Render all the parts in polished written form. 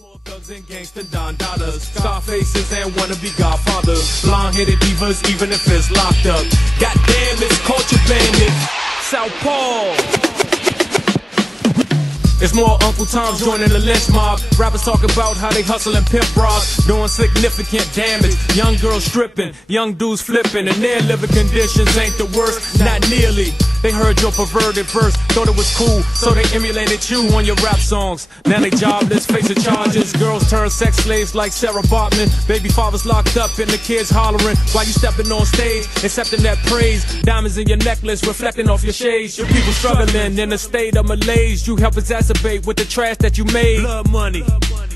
more thugs and gangsta Don Dollars, star faces and wannabe godfathers, blonde-headed divas even if it's locked up. Goddamn, it's culture bandit, Southpaw. It's more Uncle Tom's joining the lynch mob. Rappers talk about how they hustle and pimp bras, doing significant damage. Young girls stripping, young dudes flipping, and their living conditions ain't the worst, not nearly. They heard your perverted verse, thought it was cool, so they emulated you on your rap songs. Now they jobless, facing charges. Girls turn sex slaves like Sarah Bartman. Baby fathers locked up and the kids hollering while you stepping on stage, accepting that praise. Diamonds in your necklace reflecting off your shades. Your people struggling in a state of malaise. You help exacerbate with the trash that you made. Blood money.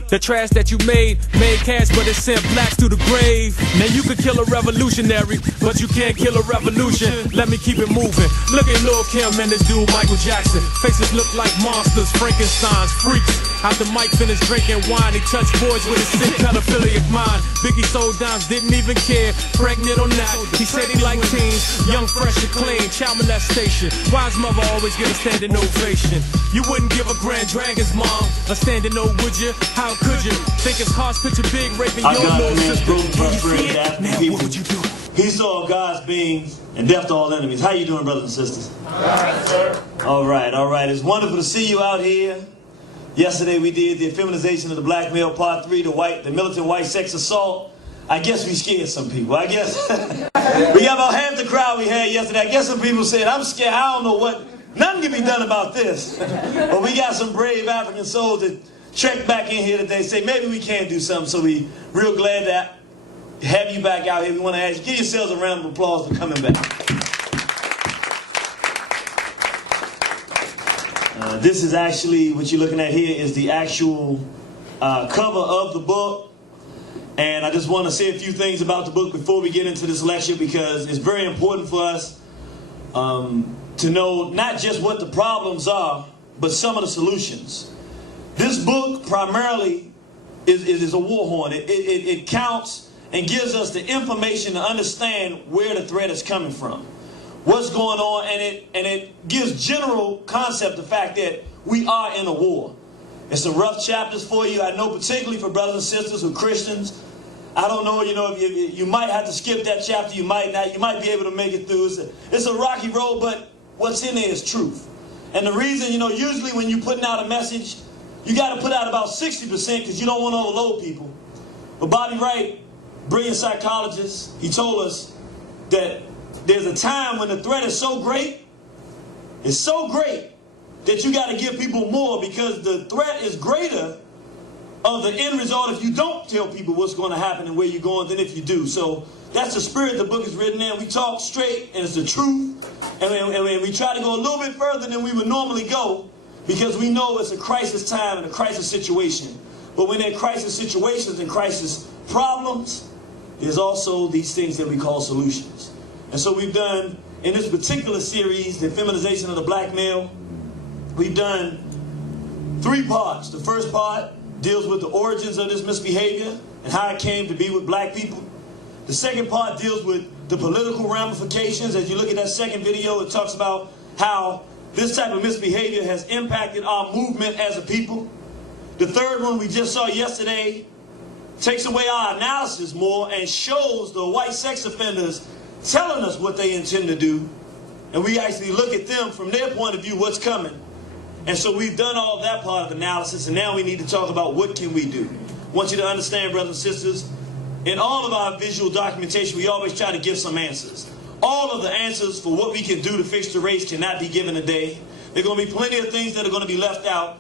The trash that you made cash, but it sent blacks to the grave. Now you could kill a revolutionary, but you can't kill a revolution. Let me keep it moving. Look at Lil' Kim and this dude Michael Jackson. Faces look like monsters, Frankensteins, freaks. After Mike finished drinking wine, he touched boys with his sick pedophilic mind. Biggie sold dimes, didn't even care, pregnant or not. He said he liked teens, young, fresh and clean, child molestation. Why his mother always get a standing ovation? You wouldn't give a Grand Dragon's mom a standing O, would you? How could you? Think it's hard, picture big, raping your little sister. Now what would you do? Peace to all God's beings and death to all enemies. How you doing, brothers and sisters? All right, all right. It's wonderful to see you out here. Yesterday we did the Effeminization of the Black Male, Part 3, the militant white sex assault. I guess we scared some people. I guess we got about half the crowd we had yesterday. I guess some people said, I'm scared. I don't know what. Nothing can be done about this. But we got some brave African souls that check back in here today, say maybe we can do something. So we real glad to have you back out here. We want to ask you, give yourselves a round of applause for coming back. This is actually, what you're looking at here is the actual cover of the book. And I just want to say a few things about the book before we get into this lecture, because it's very important for us to know not just what the problems are, but some of the solutions. This book primarily is a war horn. It counts and gives us the information to understand where the threat is coming from, what's going on, and it gives general concept the fact that we are in a war. It's some rough chapters for you. I know particularly for brothers and sisters who are Christians. I don't know, if you might have to skip that chapter, you might not. You might be able to make it through. It's a rocky road, but what's in there is truth. And the reason, usually when you're putting out a message, you got to put out about 60% because you don't want to overload people. But Bobby Wright, brilliant psychologist, he told us that there's a time when the threat is so great, it's so great that you got to give people more, because the threat is greater of the end result if you don't tell people what's going to happen and where you're going than if you do. So that's the spirit the book is written in. We talk straight, and it's the truth. And we try to go a little bit further than we would normally go, because we know it's a crisis time and a crisis situation. But when there are crisis situations and crisis problems, there's also these things that we call solutions. And so we've done, in this particular series, the Effeminization of the Black Male, we've done 3 parts. The first part deals with the origins of this misbehavior and how it came to be with black people. The second part deals with the political ramifications. As you look at that second video, it talks about how this type of misbehavior has impacted our movement as a people. The third one we just saw yesterday takes away our analysis more and shows the white sex offenders telling us what they intend to do. And we actually look at them from their point of view, what's coming. And so we've done all of that part of analysis, and now we need to talk about what can we do. I want you to understand, brothers and sisters, in all of our visual documentation, we always try to give some answers. All of the answers for what we can do to fix the race cannot be given today. There are going to be plenty of things that are going to be left out.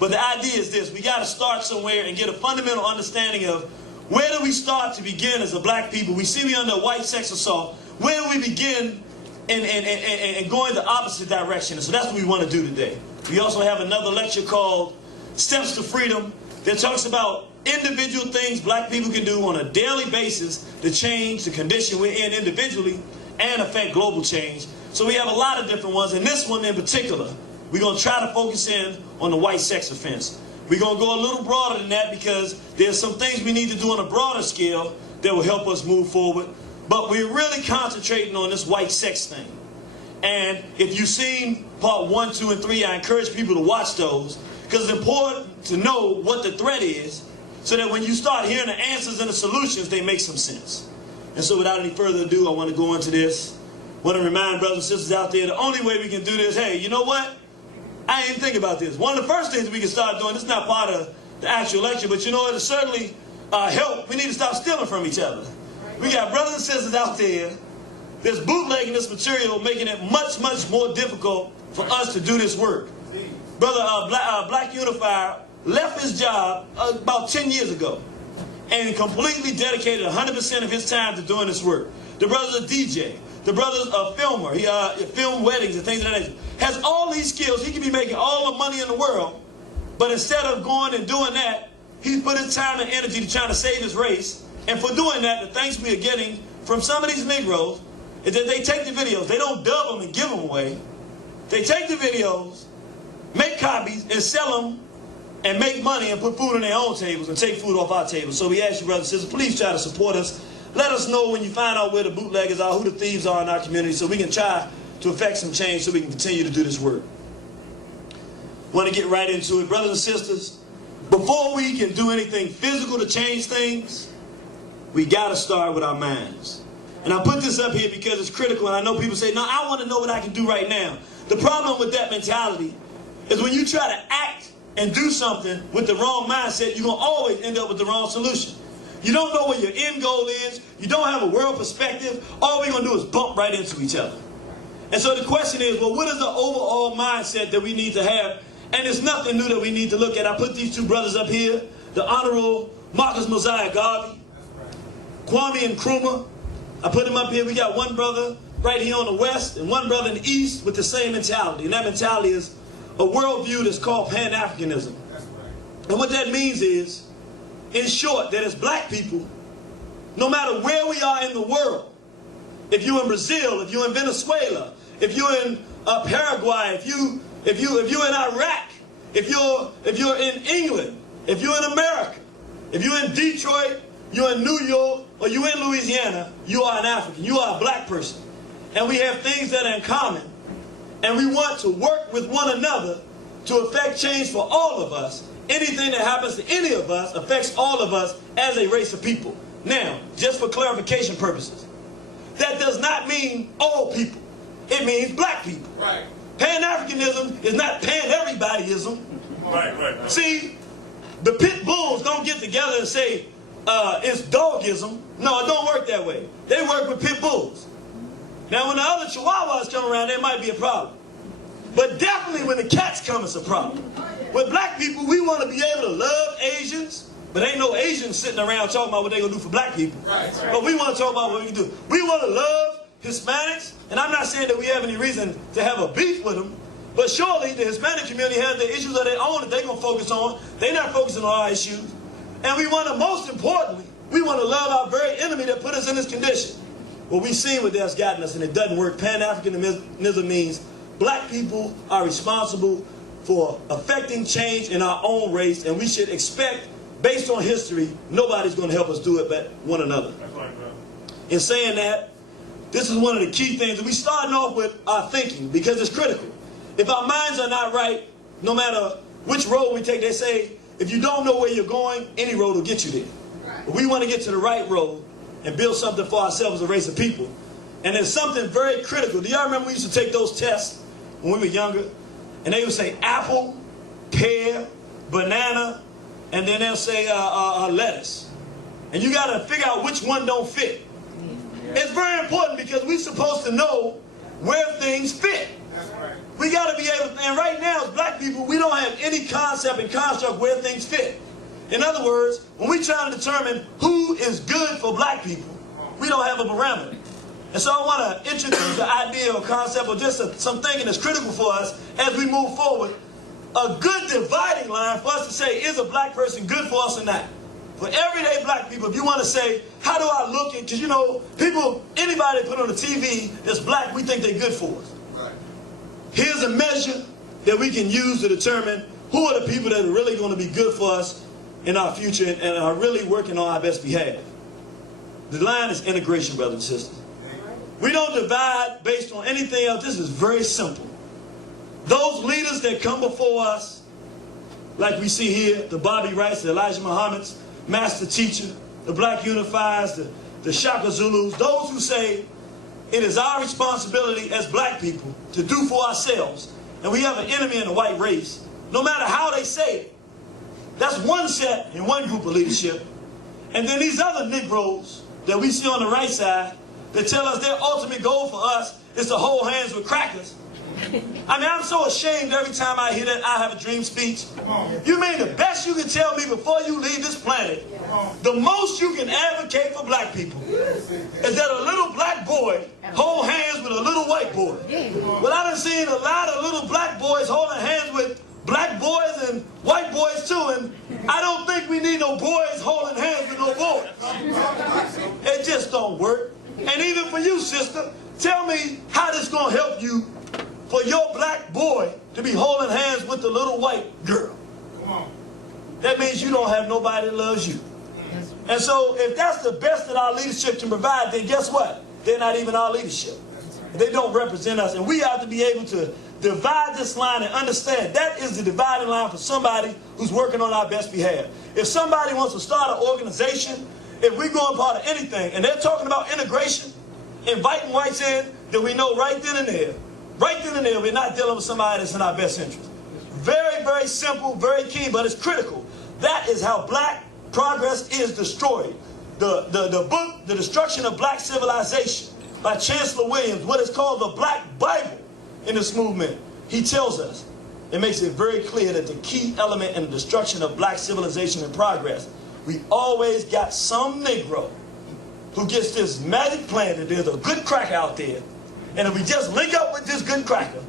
But the idea is this: we got to start somewhere and get a fundamental understanding of where do we start to begin as a black people. We see we under white sex assault. Where do we begin and go in the opposite direction? And so that's what we want to do today. We also have another lecture called Steps to Freedom that talks about individual things black people can do on a daily basis to change the condition we're in individually and affect global change. So we have a lot of different ones, and this one in particular, we're going to try to focus in on the white sex offense. We're going to go a little broader than that because there's some things we need to do on a broader scale that will help us move forward. But we're really concentrating on this white sex thing. And if you've seen part 1, 2, and 3, I encourage people to watch those, because it's important to know what the threat is, so that when you start hearing the answers and the solutions, they make some sense. And so without any further ado, I want to go into this. I want to remind brothers and sisters out there, the only way we can do this, hey, you know what? I didn't think about this. One of the first things we can start doing, this is not part of the actual lecture, but you know, it'll certainly help. We need to stop stealing from each other. We got brothers and sisters out there that's bootlegging this material, making it much, much more difficult for us to do this work. Brother Black Unifier left his job about 10 years ago and completely dedicated 100% of his time to doing this work. The brother's a DJ. The brother's a filmer. He filmed weddings and things of that nature. Has all these skills. He can be making all the money in the world, but instead of going and doing that, he's put his time and energy to trying to save his race. And for doing that, the thanks we are getting from some of these Negroes is that they take the videos. They don't dub them and give them away. They take the videos, make copies, and sell them, and make money and put food on their own tables and take food off our tables. So we ask you, brothers and sisters, please try to support us. Let us know when you find out where the bootleggers are, who the thieves are in our community, so we can try to effect some change so we can continue to do this work. Want to get right into it. Brothers and sisters, before we can do anything physical to change things, we got to start with our minds. And I put this up here because it's critical, and I know people say, no, I want to know what I can do right now. The problem with that mentality is when you try to act and do something with the wrong mindset, you're going to always end up with the wrong solution. You don't know what your end goal is. You don't have a world perspective. All we're going to do is bump right into each other. And so the question is, well, what is the overall mindset that we need to have? And it's nothing new that we need to look at. I put these two brothers up here, the Honorable Marcus Mosiah Garvey, Kwame Nkrumah. I put them up here. We got one brother right here on the west and one brother in the east with the same mentality. And that mentality is a worldview that's called Pan-Africanism. And what that means is, in short, that as black people, no matter where we are in the world, if you're in Brazil, if you're in Venezuela, if you're in Paraguay, if you're in Iraq, if you're in England, if you're in America, if you're in Detroit, you're in New York, or you're in Louisiana, you are an African, you are a black person. And we have things that are in common. And we want to work with one another to effect change for all of us. Anything that happens to any of us affects all of us as a race of people. Now, just for clarification purposes, that does not mean all people. It means black people. Right. Pan-Africanism is not pan-everybodyism. Right. See, the pit bulls don't get together and say, it's dogism. No, it don't work that way. They work with pit bulls. Now, when the other chihuahuas come around, there might be a problem. But definitely when the cats come, it's a problem. With black people, we want to be able to love Asians, but ain't no Asians sitting around talking about what they're going to do for black people. Right. But we want to talk about what we can do. We want to love Hispanics, and I'm not saying that we have any reason to have a beef with them, but surely the Hispanic community has their issues of their own that they're going to focus on. They're not focusing on our issues. And we want to, most importantly, we want to love our very enemy that put us in this condition. Well, we've seen what that's gotten us, and it doesn't work. Pan-Africanism means black people are responsible for affecting change in our own race, and we should expect, based on history, nobody's going to help us do it but one another. That's right, bro. In saying that, this is one of the key things. We starting off with our thinking because it's critical. If our minds are not right, no matter which road we take, they say, if you don't know where you're going, any road will get you there. Right. But we want to get to the right road and build something for ourselves as a race of people. And there's something very critical. Do y'all remember we used to take those tests when we were younger? And they would say apple, pear, banana, and then they'll say lettuce. And you got to figure out which one don't fit. Yeah. It's very important because we're supposed to know where things fit. That's right. We got to be able, and right now as black people, we don't have any concept and construct where things fit. In other words, when we try to determine who is good for black people, we don't have a parameter. And so I want to introduce the idea or concept or just some thinking that's critical for us as we move forward. A good dividing line for us to say, is a black person good for us or not? For everyday black people, if you want to say, how do I look? Because you know, people, anybody put on the TV that's black, we think they're good for us. Right. Here's a measure that we can use to determine who are the people that are really going to be good for us in our future and are really working on our best behalf. The line is integration, brothers and sisters. We don't divide based on anything else. This is very simple. Those leaders that come before us, like we see here, the Bobby Wrights, the Elijah Muhammad's, Master Teacher, the Black Unifiers, the Shaka Zulus, those who say it is our responsibility as black people to do for ourselves, and we have an enemy in the white race, no matter how they say it. That's one set in one group of leadership. And then these other Negroes that we see on the right side that tell us their ultimate goal for us is to hold hands with crackers. I mean, I'm so ashamed every time I hear that I have a dream speech. You mean the best you can tell me before you leave this planet, the most you can advocate for black people is that a little black boy hold hands with a little white boy. Well, I've seen a lot of little black boys holding hands with black boys and white boys too, and I don't think we need no boys holding hands with no boys. It just don't work. And even for you, sister, tell me how this gonna help you for your black boy to be holding hands with the little white girl. That means you don't have nobody that loves you. And so if that's the best that our leadership can provide, then guess what? They're not even our leadership. They don't represent us. And we have to be able to divide this line and understand that is the dividing line for somebody who's working on our best behalf. If somebody wants to start an organization, if we're going part of anything, and they're talking about integration, inviting whites in, then we know right then and there, we're not dealing with somebody that's in our best interest. Very, very simple, very key, but it's critical. That is how black progress is destroyed. The book, The Destruction of Black Civilization, by Chancellor Williams, what is called the Black Bible in this movement, he tells us, it makes it very clear that the key element in the destruction of black civilization and progress, we always got some Negro who gets this magic plan that there's a good cracker out there, and if we just link up with this good cracker,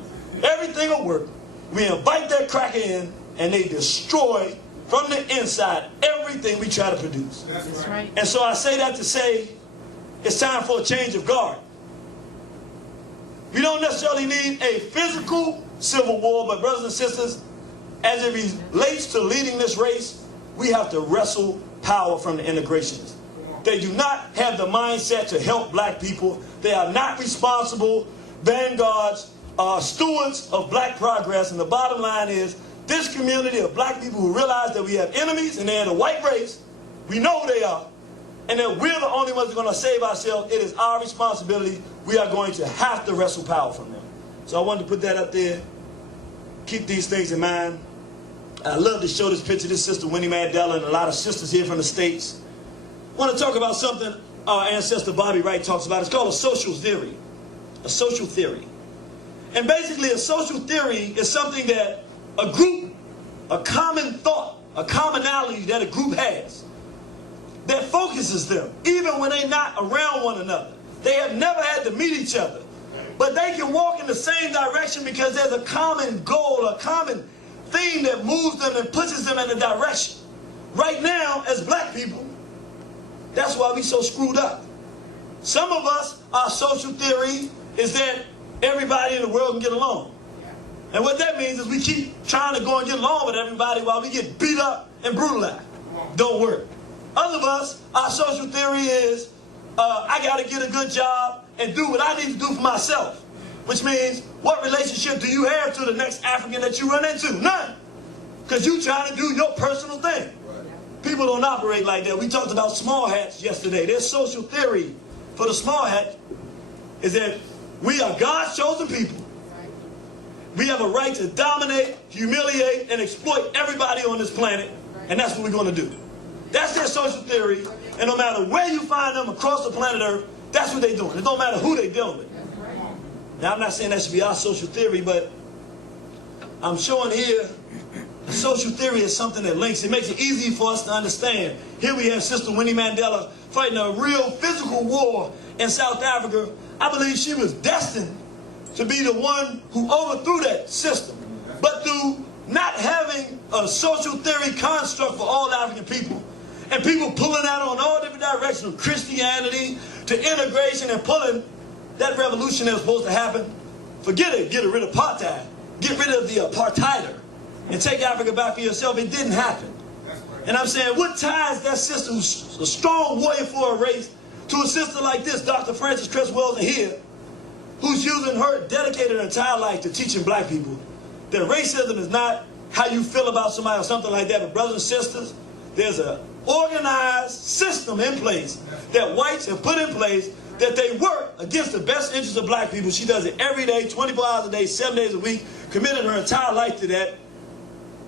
everything will work. We invite that cracker in, and they destroy from the inside everything we try to produce. That's right. And so I say that to say, it's time for a change of guard. We don't necessarily need a physical civil war, but brothers and sisters, as it relates to leading this race, we have to wrestle power from the integrationists. They do not have the mindset to help black people. They are not responsible vanguards, stewards of black progress. And the bottom line is, this community of black people who realize that we have enemies and they're in the white race, we know who they are, and that we're the only ones that are going to save ourselves. It is our responsibility. We are going to have to wrestle power from them. So I wanted to put that up there. Keep these things in mind. I love to show this picture. This sister Winnie Mandela and a lot of sisters here from the States. I want to talk about something our ancestor Bobby Wright talks about. It's called a social theory. A social theory. And basically a social theory is something that a group, a common thought, a commonality that a group has that focuses them, even when they're not around one another. They have never had to meet each other, but they can walk in the same direction because there's a common goal, a common theme that moves them and pushes them in a direction. Right now, as black people, that's why we're so screwed up. Some of us, our social theory is that everybody in the world can get along. And what that means is we keep trying to go and get along with everybody while we get beat up and brutalized. Don't work. Other of us, our social theory is, I got to get a good job and do what I need to do for myself. Which means, what relationship do you have to the next African that you run into? None. Because you trying to do your personal thing. People don't operate like that. We talked about small hats yesterday. Their social theory for the small hat is that we are God's chosen people. We have a right to dominate, humiliate, and exploit everybody on this planet, and that's what we're going to do. That's their social theory, and no matter where you find them across the planet Earth, that's what they're doing. It don't matter who they're dealing with. Now, I'm not saying that should be our social theory, but I'm showing here social theory is something that links. It makes it easy for us to understand. Here we have Sister Winnie Mandela fighting a real physical war in South Africa. I believe she was destined to be the one who overthrew that system. But through not having a social theory construct for all African people, and people pulling out on all different directions, from Christianity to integration, and pulling that revolution that was supposed to happen, forget it, get rid of apartheid, get rid of the apartheider, and take Africa back for yourself. It didn't happen. And I'm saying, what ties that sister who's a strong warrior for a race to a sister like this, Dr. Frances Cress Welsing here, who's using her dedicated entire life to teaching black people that racism is not how you feel about somebody or something like that. But brothers and sisters, there's an organized system in place that whites have put in place that they work against the best interests of black people. She does it every day, 24 hours a day, 7 days a week, committed her entire life to that.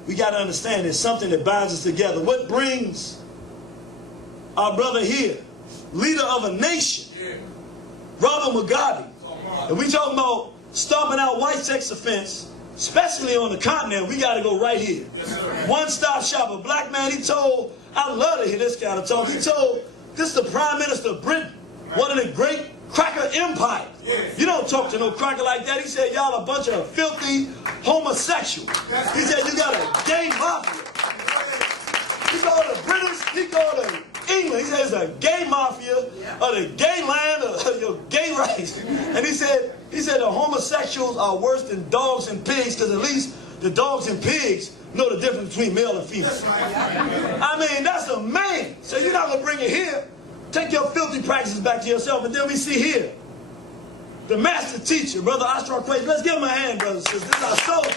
We got to understand there's something that binds us together. What brings our brother here, leader of a nation, Robert Mugabe, and we talking about stomping out white sex offense, especially on the continent, we got to go right here. One-stop shop. A black man, he told, I love to hear this kind of talk, he told, this is the Prime Minister of Britain, one of the great cracker empires. You don't talk to no cracker like that. He said, y'all a bunch of filthy homosexuals. He said, you got a gay mafia. He called the British, he called the England. He said, it's a gay mafia of the gay land of your gay race. And he said the homosexuals are worse than dogs and pigs, because at least the dogs and pigs know the difference between male and female. I mean, that's a man. So you're not going to bring it here. Take your filthy practices back to yourself. And then we see here, the master teacher, Brother Oscar Crazy. Let's give him a hand, brothers and sisters. This is our soldier.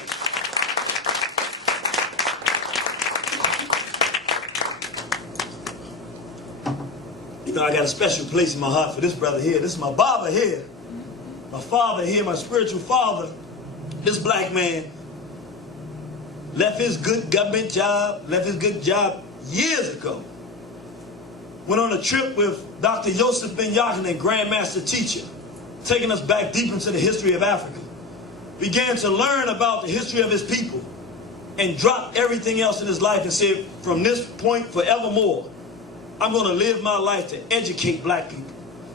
You know, I got a special place in my heart for this brother here. This is my Baba here. My father here, my spiritual father. This black man left his good government job, left his good job years ago. Went on a trip with Dr. Yosef Ben Yochanan, Grandmaster Teacher, taking us back deep into the history of Africa. Began to learn about the history of his people and dropped everything else in his life and said, from this point forevermore, I'm going to live my life to educate black people.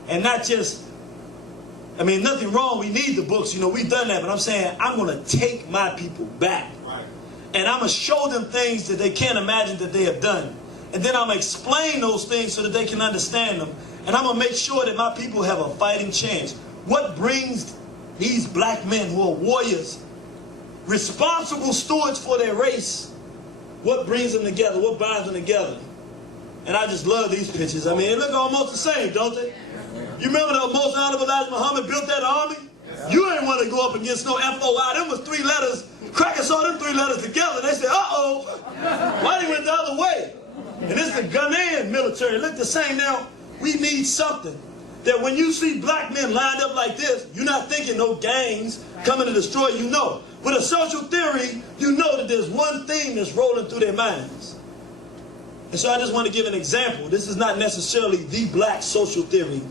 And not just, I mean, nothing wrong, we need the books, you know, we've done that, but I'm saying I'm going to take my people back. Right. And I'm going to show them things that they can't imagine that they have done. And then I'm going to explain those things so that they can understand them. And I'm going to make sure that my people have a fighting chance. What brings these black men who are warriors, responsible stewards for their race, what brings them together? What binds them together? And I just love these pictures. I mean, they look almost the same, don't they? You remember the most honorable Elijah Muhammad built that army? You ain't want to go up against no FOI. Them was 3 letters. Crackers saw them 3 letters together. They said, uh-oh, why they went the other way? And it's the Ghanaian military. Look the same. Now, we need something that when you see black men lined up like this, you're not thinking no gangs coming to destroy you. No. With a social theory, you know that there's one thing that's rolling through their minds. And so I just want to give an example. This is not necessarily the black social theory.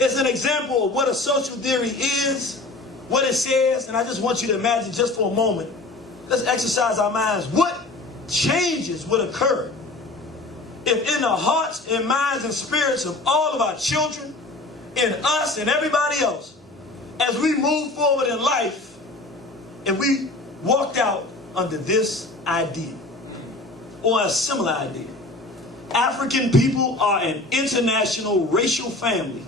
It's an example of what a social theory is, what it says, and I just want you to imagine just for a moment. Let's exercise our minds. What changes would occur if in the hearts and minds and spirits of all of our children, in us and everybody else, as we move forward in life, and we walked out under this idea, or a similar idea. African people are an international racial family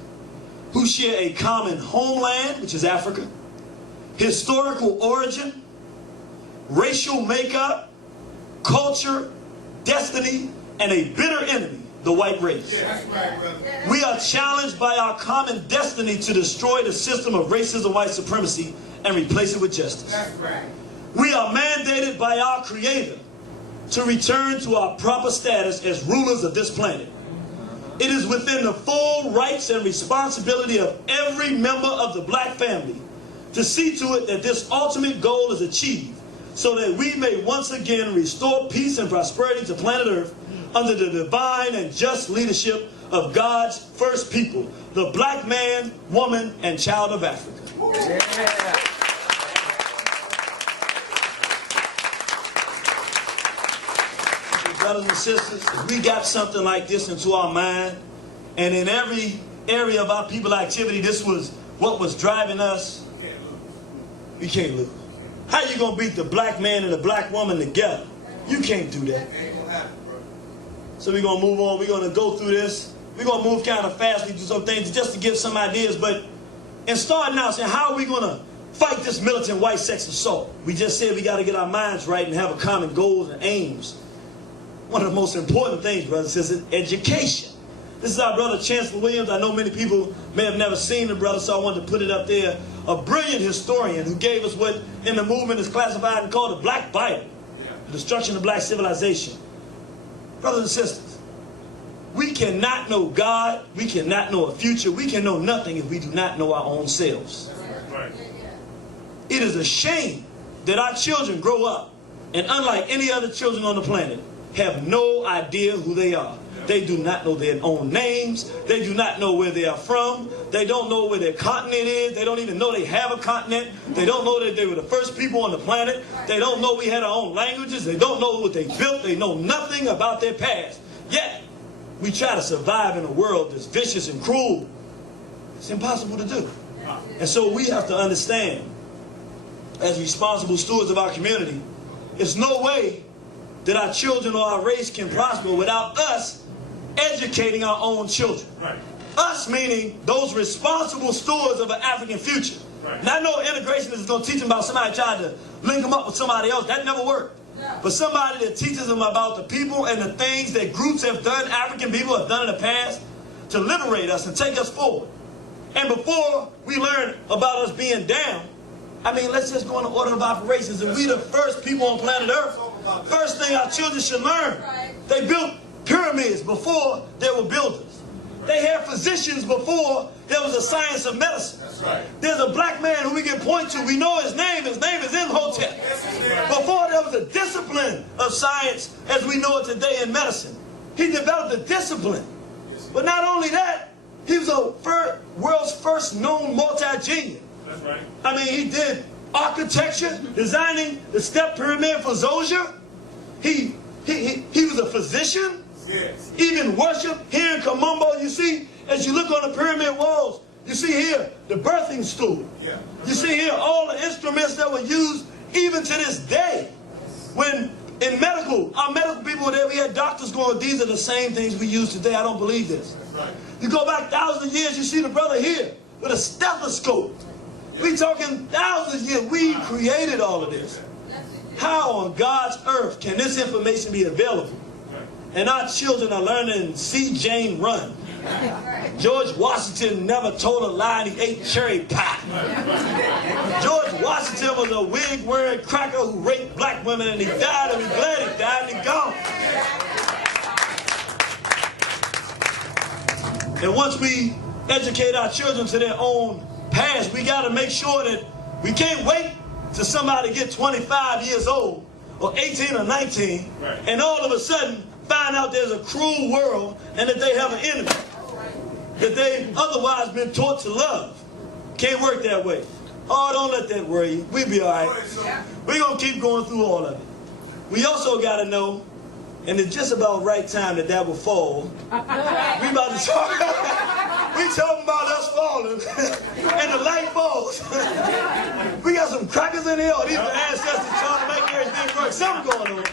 who share a common homeland, which is Africa, historical origin, racial makeup, culture, destiny, and a bitter enemy, the white race. Yeah, that's right, brother. We are challenged by our common destiny to destroy the system of racism and white supremacy and replace it with justice. That's right. We are mandated by our Creator to return to our proper status as rulers of this planet. It is within the full rights and responsibility of every member of the black family to see to it that this ultimate goal is achieved so that we may once again restore peace and prosperity to planet Earth under the divine and just leadership of God's first people, the black man, woman, and child of Africa. Yeah. Brothers and sisters, if we got something like this into our mind, and in every area of our people activity, this was what was driving us, we can't lose. How you gonna beat the black man and the black woman together? You can't do that. So we're gonna move on. We're gonna go through this. We're gonna move kind of fast. We do some things just to give some ideas. But in starting out, saying how are we gonna fight this militant white sex assault? We just said we got to get our minds right and have a common goals and aims. One of the most important things, brothers, is education. This is our brother Chancellor Williams. I know many people may have never seen the brother, so I wanted to put it up there. A brilliant historian who gave us what in the movement is classified and called the Black Bible. the destruction of black civilization. Brothers and sisters, we cannot know God, we cannot know a future, we can know nothing if we do not know our own selves. Right. It is a shame that our children grow up and, unlike any other children on the planet, have no idea who they are. They do not know their own names. They do not know where they are from. They don't know where their continent is. They don't even know they have a continent. They don't know that they were the first people on the planet. They don't know we had our own languages. They don't know what they built. They know nothing about their past. Yet, we try to survive in a world that's vicious and cruel. It's impossible to do. And so we have to understand, as responsible stewards of our community, there's no way that our children or our race can prosper without us educating our own children. Right. Us meaning those responsible stewards of an African future. Right. Not no integrationist is going to teach them about somebody trying to link them up with somebody else. That never worked. Yeah. But somebody that teaches them about the people and the things that groups have done, African people have done in the past, to liberate us and take us forward. And before we learn about us being down, I mean, let's just go in the order of operations. And we the first people on planet Earth. First thing our children should learn. They built pyramids before there were builders. They had physicians before there was a science of medicine. That's right. There's a black man who we can point to. We know his name. His name is Imhotep. Before there was a discipline of science as we know it today in medicine. He developed a discipline. But not only that, he was the world's first known multi-genius. That's right. I mean, he did architecture, designing the step pyramid for Zosia. He was a physician. Yes. Even worship here in Kamumbo, you see, as you look on the pyramid walls, you see here the birthing stool. Yeah. You see here all the instruments that were used even to this day. When in our medical people were there, we had doctors going, these are the same things we use today. I don't believe this. That's right. You go back thousands of years, you see the brother here with a stethoscope. We talking thousands of years. We created all of this. How on God's earth can this information be available? And our children are learning see Jane run. George Washington never told a lie and he ate cherry pie. George Washington was a wig-wearing cracker who raped black women and he died, and we're glad he died and he gone. And once we educate our children to their own past, we got to make sure that we can't wait till somebody get 25 years old or 18 or 19 and all of a sudden find out there's a cruel world and that they have an enemy that they've otherwise been taught to love. Can't work that way. Oh, don't let that worry you. We'll be all right. We're going to keep going through all of it. We also got to know, and it's just about right time that will fall. We about to talk. We talking about us falling, and the light falls. We got some crackers in here. Or these are ancestors trying to make everything work. Something going on.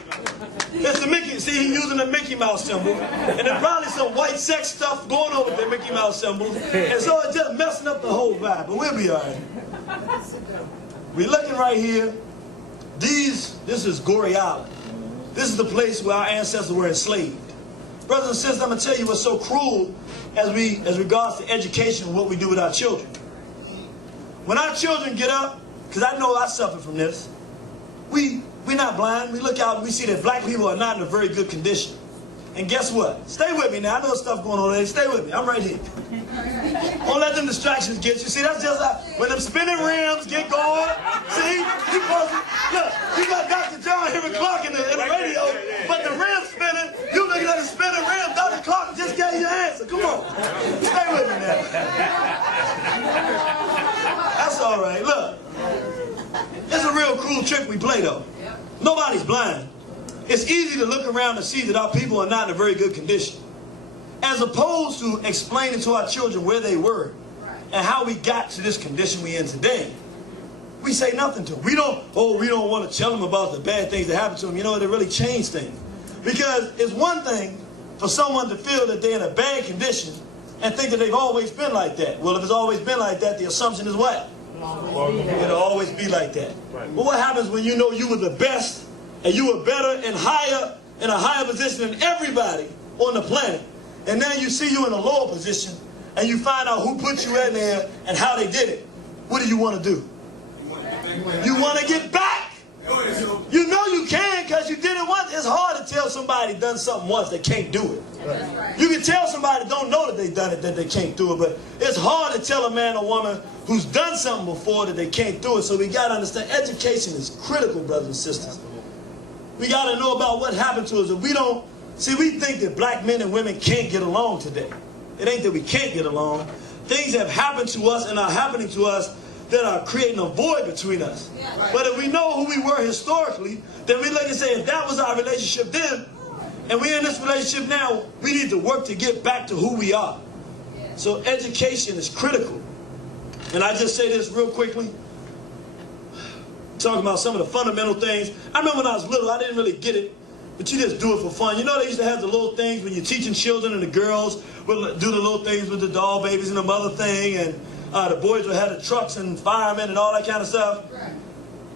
It's the Mickey. See, he's using the Mickey Mouse symbol, and there's probably some white sex stuff going on with the Mickey Mouse symbol, and so it's just messing up the whole vibe. But we'll be all right. We're looking right here. This is Goree Island. This is the place where our ancestors were enslaved. Brothers and sisters, I'm going to tell you what's so cruel as regards to education and what we do with our children. When our children get up, because I know I suffer from this, we're not blind. We look out and we see that black people are not in a very good condition. And guess what? Stay with me now. I know stuff going on there. Stay with me. I'm right here. Don't let them distractions get you. See, that's just when them spinning rims get going. See? Look, you got Dr. John Henry Clark in the radio, but the rim's spinning. You looking at the spinning rim. Dr. Clark just gave you your answer. Come on. Stay with me now. That's all right. Look. It's a real cruel trick we play, though. Nobody's blind. It's easy to look around and see that our people are not in a very good condition. As opposed to explaining to our children where they were and how we got to this condition we're in today, we say nothing to them. We don't want to tell them about the bad things that happened to them. You know, they really change things. Because it's one thing for someone to feel that they're in a bad condition and think that they've always been like that. Well, if it's always been like that, the assumption is what? It'll always be like that. But what happens when you know you were the best and you were better and higher in a higher position than everybody on the planet, and now you see you in a lower position and you find out who put you in there and how they did it? What do you want to do? You want to get back. You know you can because you did it it once, it's hard to tell somebody done something once they can't do it. Right. You can tell somebody don't know that they done it, that they can't do it, but it's hard to tell a man or woman who's done something before that they can't do it. So we got to understand education is critical, brothers and sisters. We got to know about what happened to us. If we don't, see, we think that black men and women can't get along today. It ain't that we can't get along. Things have happened to us and are happening to us that are creating a void between us. Yeah. Right. But if we know who we were historically, then we look and say, if that was our relationship then, and we're in this relationship now, we need to work to get back to who we are. Yeah. So education is critical. And I just say this real quickly, talking about some of the fundamental things. I remember when I was little, I didn't really get it, but you just do it for fun. You know, they used to have the little things when you're teaching children, and the girls will do the little things with the doll babies and the mother thing, and the boys would have the trucks and firemen and all that kind of stuff. Right.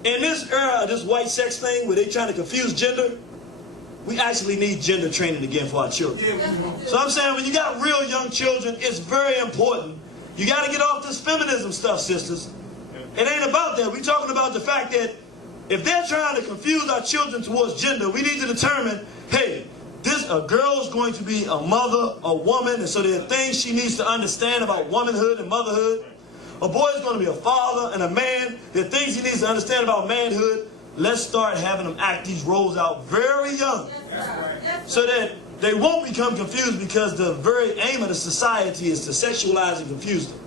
In this era, this white sex thing where they're trying to confuse gender, we actually need gender training again for our children. Yeah. So I'm saying when you got real young children, it's very important. You got to get off this feminism stuff, sisters. It ain't about that. We're talking about the fact that if they're trying to confuse our children towards gender, we need to determine, hey, a girl is going to be a mother, a woman, and so there are things she needs to understand about womanhood and motherhood. A boy is going to be a father and a man. There are things he needs to understand about manhood. Let's start having them act these roles out very young so that they won't become confused, because the very aim of the society is to sexualize and confuse them.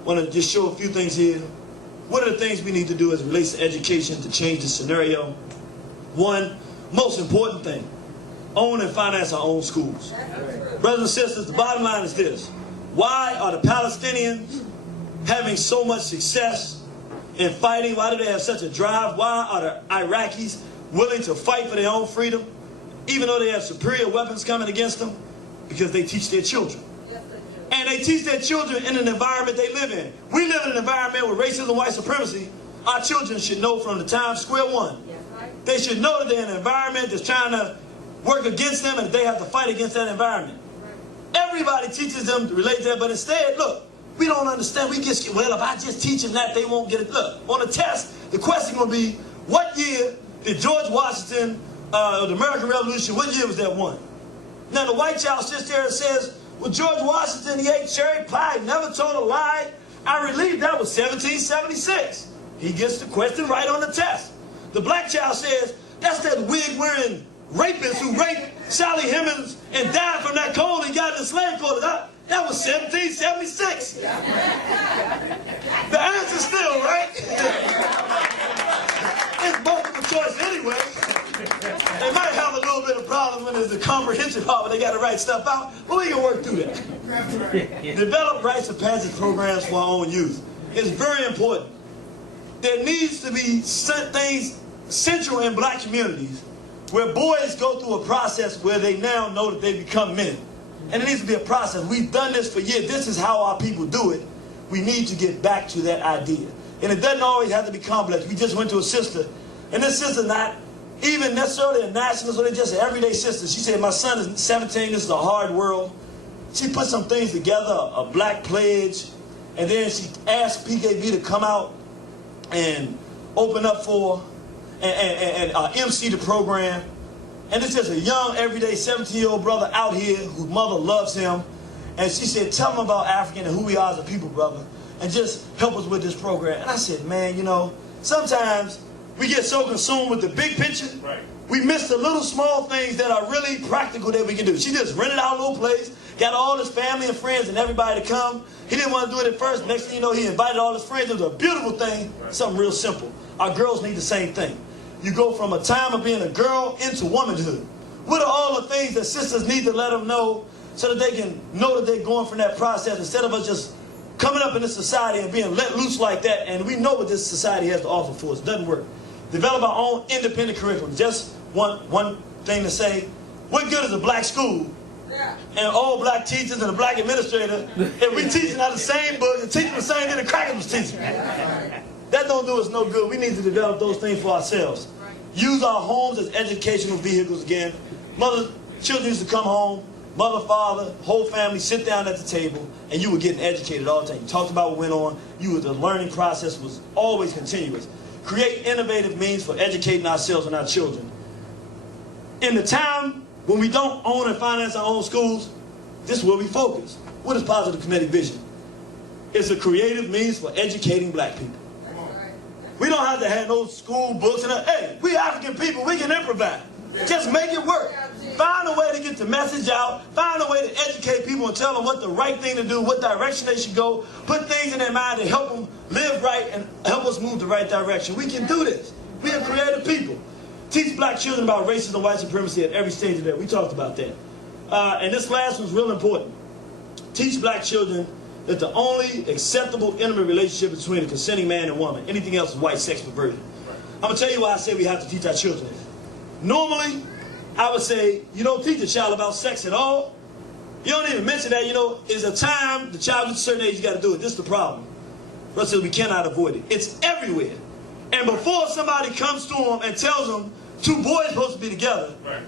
I want to just show a few things here. What are the things we need to do as it relates to education to change the scenario? One, most important thing, own and finance our own schools. Brothers and sisters, the bottom line is this. Why are the Palestinians having so much success in fighting? Why do they have such a drive? Why are the Iraqis willing to fight for their own freedom, even though they have superior weapons coming against them? Because they teach their children. And they teach their children in an environment they live in. We live in an environment with racism and white supremacy. Our children should know from the time square one. They should know that they're in an environment that's trying to work against them, and that they have to fight against that environment. Everybody teaches them to relate to that, but instead, look, we don't understand. We just, well, if I just teach them that, they won't get it. Look, on the test, the question will be, what year did George Washington, the American Revolution, what year was that won? Now, the white child sits there and says, well, George Washington, he ate cherry pie, never told a lie. I believe that was 1776. He gets the question right on the test. The black child says, that's that wig-wearing rapist who raped Sally Hemings and died from that cold and got in the slave quarters. That was 1776. The answer's still right. It's multiple choice anyway. They might have a little bit of problem when there's a comprehension part, but they got to write stuff out. But we can work through that. Develop rites of passage programs for our own youth. It's very important. There needs to be things central in black communities where boys go through a process where they now know that they become men. And it needs to be a process. We've done this for years. This is how our people do it. We need to get back to that idea. And it doesn't always have to be complex. We just went to a sister, and this sister not even necessarily a nationalist, or they're just an everyday sister. She said, my son is 17, this is a hard world. She put some things together, a black pledge, and then she asked PKB to come out and open up for and MC the program. And it's just a young, everyday 17-year-old brother out here whose mother loves him. And she said, tell him about African and who we are as a people, brother, and just help us with this program. And I said, man, you know, sometimes we get so consumed with the big picture, right, we miss the little small things that are really practical that we can do. She just rented out a little place, got all his family and friends and everybody to come. He didn't want to do it at first. Next thing you know, he invited all his friends. It was a beautiful thing, right, something real simple. Our girls need the same thing. You go from a time of being a girl into womanhood. What are all the things that sisters need to let them know so that they can know that they're going from that process, instead of us just coming up in this society and being let loose like that, and we know what this society has to offer for us. It doesn't work. Develop our own independent curriculum. Just one thing to say, what good is a black school and all black teachers and a black administrator if we teaching out the same book and teaching the same thing the crackers was teaching? That don't do us no good. We need to develop those things for ourselves. Use our homes as educational vehicles again. Children used to come home, mother, father, whole family, sit down at the table, and you were getting educated all the time. You talked about what went on. The learning process was always continuous. Create innovative means for educating ourselves and our children. in the time when we don't own and finance our own schools, this is where we focus. What is Positive Kinetic Vision? It's a creative means for educating black people. We don't have to have no school books. Hey, we African people, we can improvise. Just make it work. Find a way to get the message out. Find a way to educate people and tell them what the right thing to do, what direction they should go. Put things in their mind to help them live right and help us move the right direction. We can do this. We are creative people. Teach black children about racism and white supremacy at every stage of that. We talked about that. And this last one's real important. Teach black children that the only acceptable intimate relationship between a consenting man and woman, anything else is white sex perversion. I'm going to tell you why I say we have to teach our children this. Normally, I would say, you don't teach a child about sex at all. You don't even mention that, it's a time, the child gets a certain age, you got to do it. This is the problem. But says we cannot avoid it. It's everywhere. And before somebody comes to them and tells them two boys supposed to be together, right,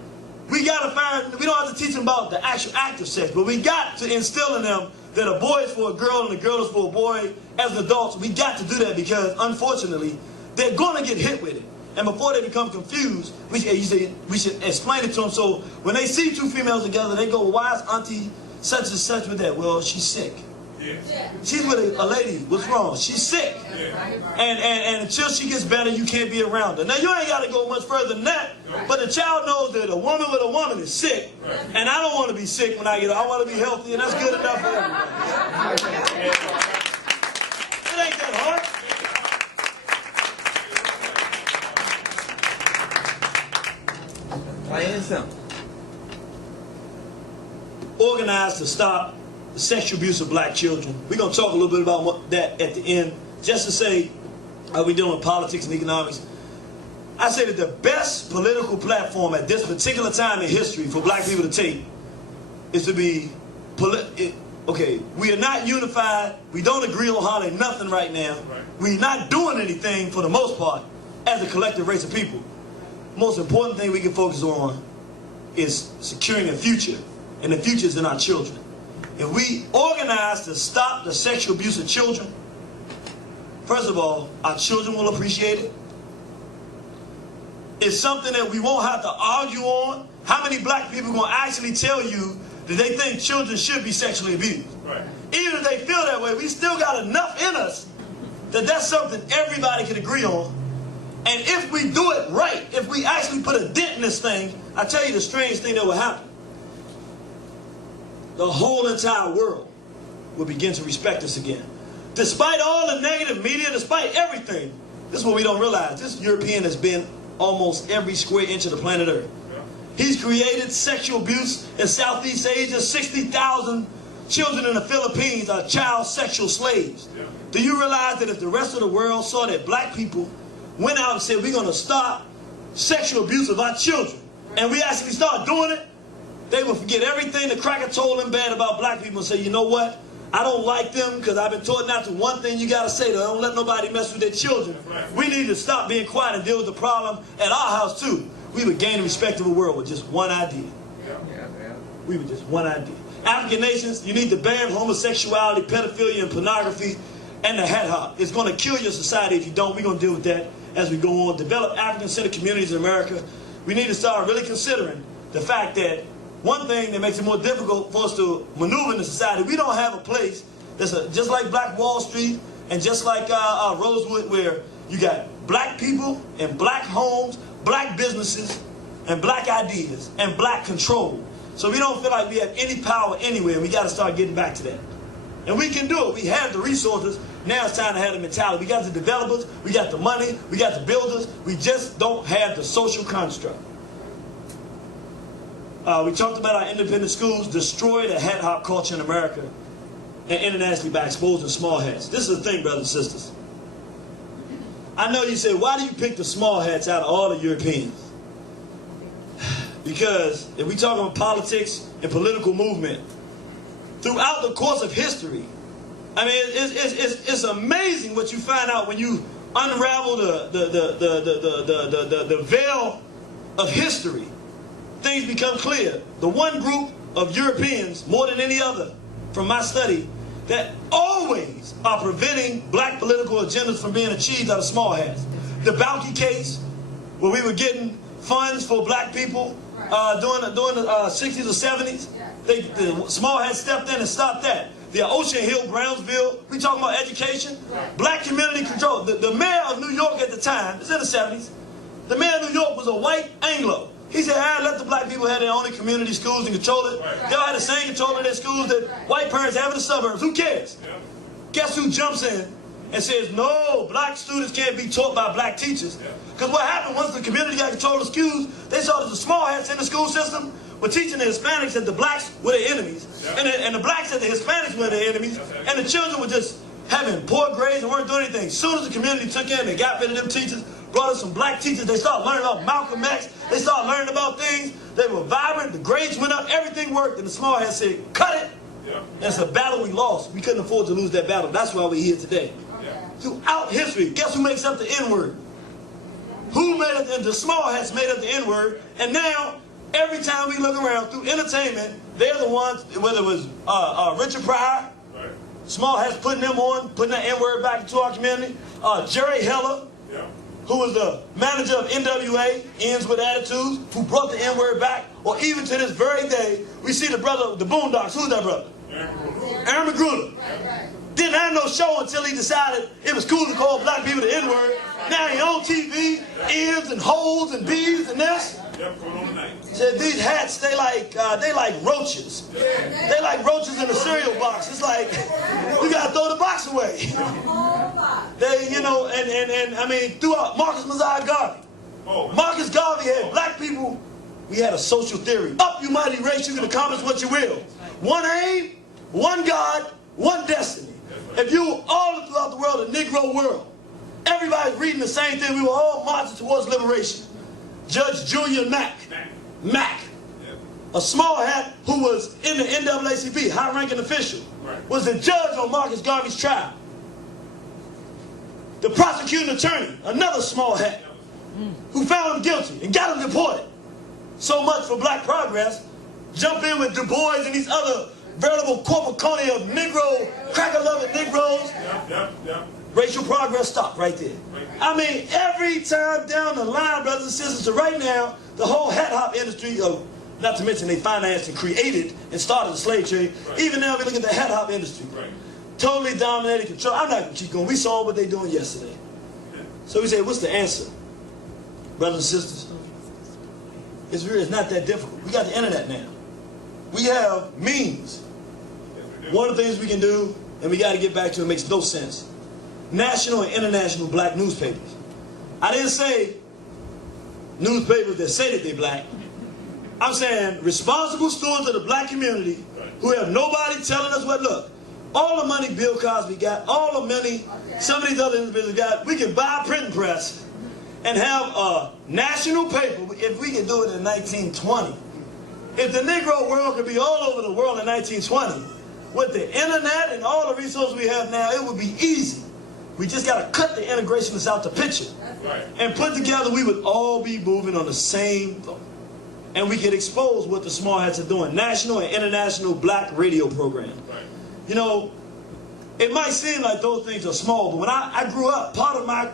we got to find, we don't have to teach them about the actual act of sex, but we got to instill in them that a boy is for a girl and a girl is for a boy. As adults, we got to do that because, unfortunately, they're going to get hit with it. And before they become confused, we should explain it to them. So when they see two females together, they go, well, why is Auntie such and such with that? Well, she's sick. Yeah. She's with a lady. What's wrong? She's sick. Yeah. And until she gets better, you can't be around her. Now, you ain't got to go much further than that. Right. But the child knows that a woman with a woman is sick. Right. And I don't want to be sick when I get older. I want to be healthy, and that's good enough for everybody. It ain't that hard. Organized to stop the sexual abuse of black children. We're going to talk a little bit about that at the end. Just to say, are we dealing with politics and economics? I say that the best political platform at this particular time in history for black people to take is to be, okay, we are not unified. We don't agree on hardly nothing right now. Right. We're not doing anything for the most part as a collective race of people. Most important thing we can focus on is securing a future, and the future is in our children. If we organize to stop the sexual abuse of children, first of all, our children will appreciate it. It's something that we won't have to argue on. How many black people are going to actually tell you that they think children should be sexually abused? Right. Even if they feel that way, we still got enough in us that that's something everybody can agree on. And if we do it right, if we actually put a dent in this thing, I tell you the strange thing that will happen. The whole entire world will begin to respect us again. Despite all the negative media, despite everything, this is what we don't realize. This European has been almost every square inch of the planet Earth. He's created sexual abuse in Southeast Asia. 60,000 children in the Philippines are child sexual slaves. Do you realize that if the rest of the world saw that black people went out and said, we're going to stop sexual abuse of our children, and we actually start doing it, they will forget everything the cracker told them bad about black people and say, you know what? I don't like them because I've been taught not to. One thing you got to say to them, don't let nobody mess with their children. We need to stop being quiet and deal with the problem at our house too. We would gain the respect of the world with just one idea. We would just one idea. African nations, you need to ban homosexuality, pedophilia, and pornography, and the hat hop. It's going to kill your society if you don't. We're going to deal with that as we go on. Develop African-centered communities in America. We need to start really considering the fact that one thing that makes it more difficult for us to maneuver in the society, we don't have a place that's just like Black Wall Street and just like Rosewood, where you got black people and black homes, black businesses, and black ideas, and black control. So we don't feel like we have any power anywhere. We got to start getting back to that. And we can do it. We have the resources. Now it's time to have the mentality. We got the developers, we got the money, we got the builders. We just don't have the social construct. We talked about our independent schools, destroy the hat hop culture in America and internationally by exposing small hats. This is the thing, brothers and sisters. I know you say, why do you pick the small hats out of all the Europeans? Because if we talk about politics and political movement, throughout the course of history, I mean, it's amazing what you find out when you unravel the veil of history. Things become clear. The one group of Europeans, more than any other, from my study, that always are preventing black political agendas from being achieved are the small hats. The Balky case, where we were getting funds for black people during the 60s or 70s. The small hats stepped in and stopped that. The Ocean Hill, Brownsville, we talking about education. Black community control. The mayor of New York at the time, it's in the 70s, the mayor of New York was a white Anglo. He said, let the black people have their own community schools and control it. They all had the same control of their schools that white parents have in the suburbs. Who cares? Guess who jumps in and says, no, black students can't be taught by black teachers. Because what happened once the community got control of the schools, they saw that the small hats in the school system were teaching the Hispanics that the blacks were their enemies. And the blacks said the Hispanics were their enemies. And the children were just having poor grades and weren't doing anything. As soon as the community took in, they got rid of them teachers, brought in some black teachers. They started learning about Malcolm X. They started learning about things. They were vibrant. The grades went up. Everything worked. And the small hats said, cut it. And it's a battle we lost. We couldn't afford to lose that battle. That's why we're here today. Throughout history, guess who makes up the N-word? Who made up the small hats made up the N-word. And now, every time we look around through entertainment, they're the ones, whether it was Richard Pryor, small hats putting them on, putting that N-word back into our community. Jerry Heller, who was the manager of NWA, Ends with Attitudes, who brought the N-word back. Or even to this very day, we see the brother, the Boondocks. Who's that brother? Aaron McGruder. Didn't have no show until he decided it was cool to call black people the N-word. Now he on TV, Ends and holes and bees and this. Said these hats, they like roaches. They like roaches in a cereal box. It's like you gotta throw the box away. They, you know, and I mean throughout Marcus Mosiah Garvey. Marcus Garvey had black people. We had a social theory. Up, you mighty race, you can accomplish what you will. One aim, one God, one destiny. If you all throughout the world, the Negro world, everybody's reading the same thing. We were all marching towards liberation. Judge Julian Mack, a small hat who was in the NAACP, high-ranking official, was the judge on Marcus Garvey's trial. The prosecuting attorney, another small hat, who found him guilty and got him deported. So much for black progress. Jump in with Du Bois and these other veritable cornucopia of Negro, cracker-loving Negroes. Racial progress stopped right there. I mean, every time down the line, brothers and sisters, so right now, the whole hat hop industry, not to mention they financed and created and started the slave trade. Even now, we look at the hat hop industry. Totally dominated, control. I'm not going to keep going. We saw what they doing yesterday. So we say, what's the answer? Brothers and sisters, it's not that difficult. We got the internet now. We have means. One of the things we can do, and we got to get back to it, makes no sense. National and international black newspapers. I didn't say newspapers that say that they're black. I'm saying responsible stewards of the black community who have nobody telling us what, look, all the money Bill Cosby got, all the money some of these other individuals got, we can buy a printing press and have a national paper if we can do it in 1920. If the Negro world could be all over the world in 1920, with the internet and all the resources we have now, it would be easy. We just got to cut the integrationists out the picture. And put together, we would all be moving on the same, and we could expose what the small hats are doing. National and international black radio program. You know, it might seem like those things are small, but when I grew up, part of my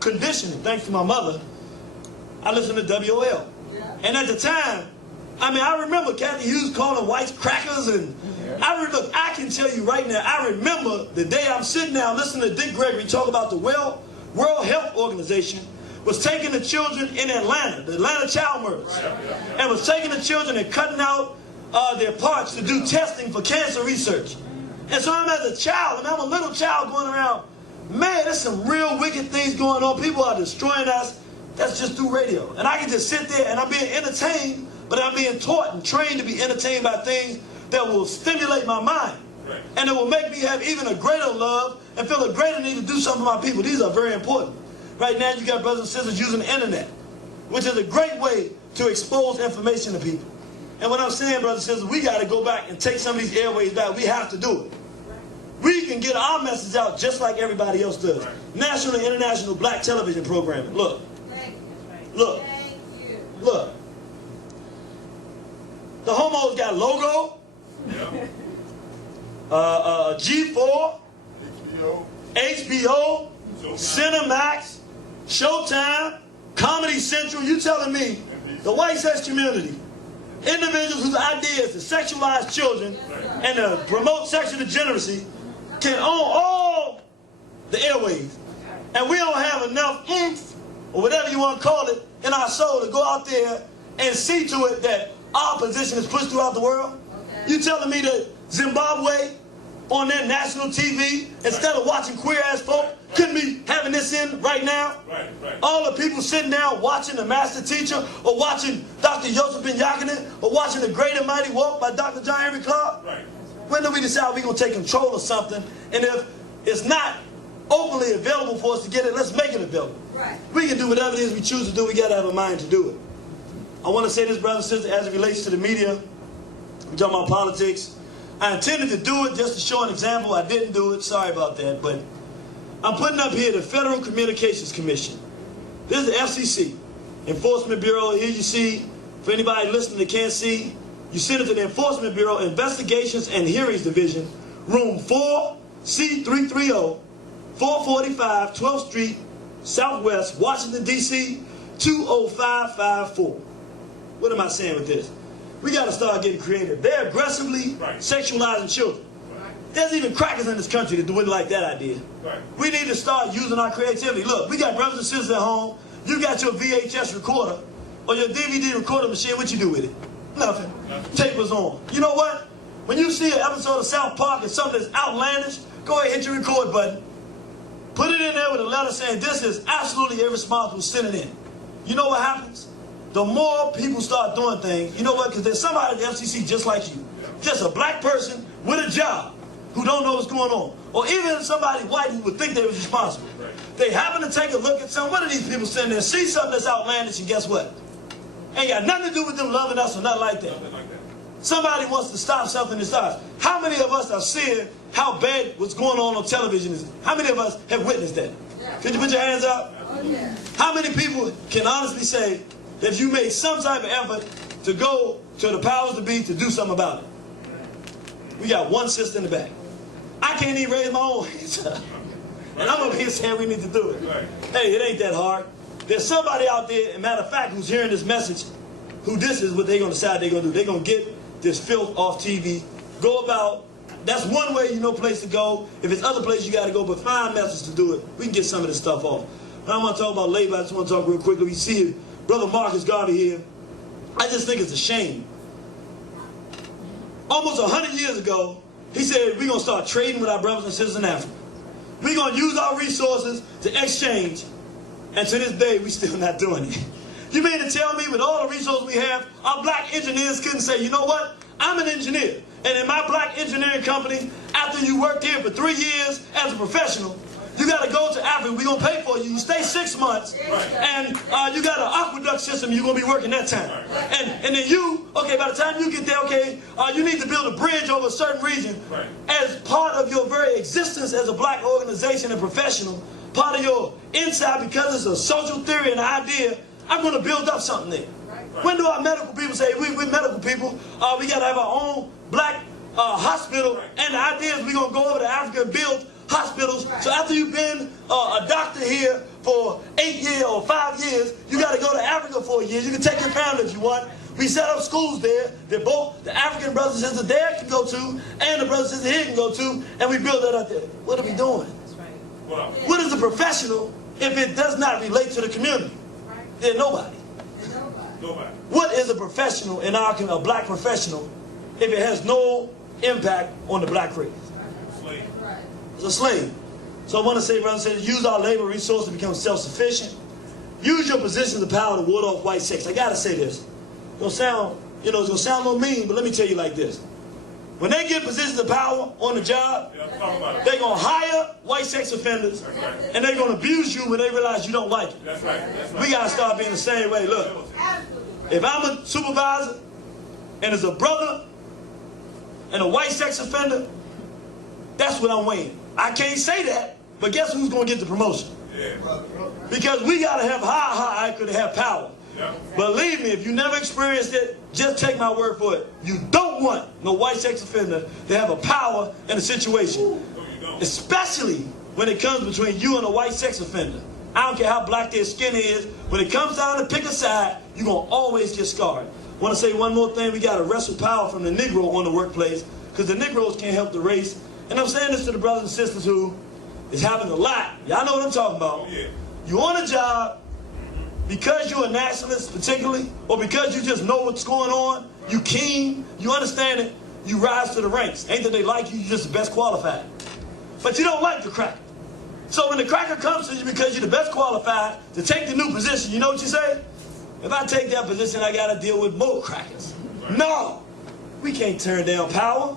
conditioning, thanks to my mother, I listened to WOL. And at the time, I mean, I remember Kathy Hughes calling whites crackers, and look, I can tell you right now, I remember the day I'm sitting down listening to Dick Gregory talk about the World Health Organization was taking the children in Atlanta, the Atlanta child murders, and was taking the children and cutting out their parts to do testing for cancer research. And so I'm as a child, and I'm a little child going around, man, there's some real wicked things going on. People are destroying us. That's just through radio. And I can just sit there and I'm being entertained, but I'm being taught and trained to be entertained by things that will stimulate my mind. And it will make me have even a greater love and feel a greater need to do something for my people. These are very important. Right now you got brothers and sisters using the internet, which is a great way to expose information to people. And what I'm saying, brothers and sisters, we got to go back and take some of these airways back. We have to do it. We can get our message out just like everybody else does. National and international black television programming. Look. Look. Look. The homos got logo. G4. HBO. Cinemax. Showtime. Comedy Central. You telling me the white sex community individuals whose idea is to sexualize children and to promote sexual degeneracy can own all the airways. And we don't have enough oomph, or whatever you want to call it, in our soul to go out there and see to it that our position is pushed throughout the world. You telling me that Zimbabwe on their national TV, instead of watching queer-ass folk, couldn't be having this in right now? All the people sitting down watching the master teacher, or watching Dr. Joseph Ben Yakinen, or watching The Great and Mighty Walk by Dr. John Henry Clark? When do we decide we're going to take control of something, and if it's not openly available for us to get it, let's make it available. We can do whatever it is we choose to do. We got to have a mind to do it. I want to say this, brothers and sisters, as it relates to the media. We're talking about politics. I intended to do it just to show an example. I didn't do it. Sorry about that. But I'm putting up here the Federal Communications Commission. This is the FCC, Enforcement Bureau. Here you see, for anybody listening that can't see, you send it to the Enforcement Bureau, Investigations and Hearings Division, room 4C330, 445 12th Street, Southwest, Washington, D.C., 20554. What am I saying with this? We got to start getting creative. They're aggressively sexualizing children. There's even crackers in this country that wouldn't like that idea. We need to start using our creativity. Look, we got brothers and sisters at home. You got your VHS recorder or your DVD recorder machine. What you do with it? Nothing. Tape was on. You know what? When you see an episode of South Park and something that's outlandish, go ahead and hit your record button. Put it in there with a letter saying this is absolutely irresponsible, send it in. You know what happens? The more people start doing things, you know what? Because there's somebody at the FCC just like you. Just a black person with a job who don't know what's going on. Or even somebody white who would think they was responsible. They happen to take a look at something. What are these people sitting there, see something that's outlandish, and guess what? Ain't got nothing to do with them loving us or nothing like that. Somebody wants to stop something that starts. How many of us are seeing how bad what's going on television is? How many of us have witnessed that? Could you put your hands up? How many people can honestly say that if you made some type of effort to go to the powers to be to do something about it? We got one sister in the back. I can't even raise my own hands up. And I'm over here saying we need to do it. Hey, it ain't that hard. There's somebody out there, as a matter of fact, who's hearing this message, who this is what they're going to decide they're going to do. They're going to get this filth off TV. Go about. That's one way, place to go. If it's other places, you got to go, but find methods to do it. We can get some of this stuff off. Now, I want to talk about labor. I just want to talk real quickly. We see Brother Marcus Garvey here. I just think it's a shame. Almost 100 years ago, he said we're going to start trading with our brothers and sisters in Africa. We're going to use our resources to exchange. And to this day, we're still not doing it. You mean to tell me with all the resources we have, our black engineers couldn't say, you know what? I'm an engineer. And in my black engineering company, after you worked here for 3 years as a professional, you got to go to Africa. We're going to pay for you. You stay 6 months. And you got an aqueduct system. You're going to be working that time. And then you, okay, by the time you get there, okay, you need to build a bridge over a certain region. As part of your very existence as a black organization and professional, part of your inside, because it's a social theory and an idea, I'm going to build up something there. When do our medical people say, we're medical people, we got to have our own black hospital, and the idea is we're going to go over to Africa and build hospitals. So after you've been a doctor here for 8 years or 5 years, you got to go to Africa for a year. You can take your family if you want. We set up schools there that both the African brothers and sisters there can go to and the brothers and sisters here can go to, and we build that up there. What are we doing? What is a professional if it does not relate to the community? They're nobody. What is a professional in a black professional if it has no impact on the black race? It's a slave. So I want to say, brothers and sisters, use our labor resources to become self-sufficient. Use your positions of power to ward off white sex. I got to say this. It's going to sound, it's going to sound a little mean, but let me tell you like this. When they get positions of power on the job, they're going to hire white sex offenders, and they're going to abuse you when they realize you don't like it. We got to start being the same way. Look, if I'm a supervisor, and there's a brother and a white sex offender, that's what I'm weighing. I can't say that, but guess who's going to get the promotion? Because we got to have high IQ to have power. Believe me, if you never experienced it, just take my word for it. You don't want no white sex offender to have a power in a situation. Especially when it comes between you and a white sex offender. I don't care how black their skin is. When it comes down to pick a side, you're going to always get scarred. Want to say one more thing. We got to wrestle power from the Negro on the workplace, because the Negroes can't help the race. And I'm saying this to the brothers and sisters who is having a lot. Y'all know what I'm talking about. Yeah. You on a job because you're a nationalist particularly, or because you just know what's going on, you keen, you understand it, you rise to the ranks. Ain't that they like you, you're just the best qualified. But you don't like the cracker. So when the cracker comes to you because you're the best qualified to take the new position, you know what you say? If I take that position, I got to deal with more crackers. Right. No, we can't turn down power.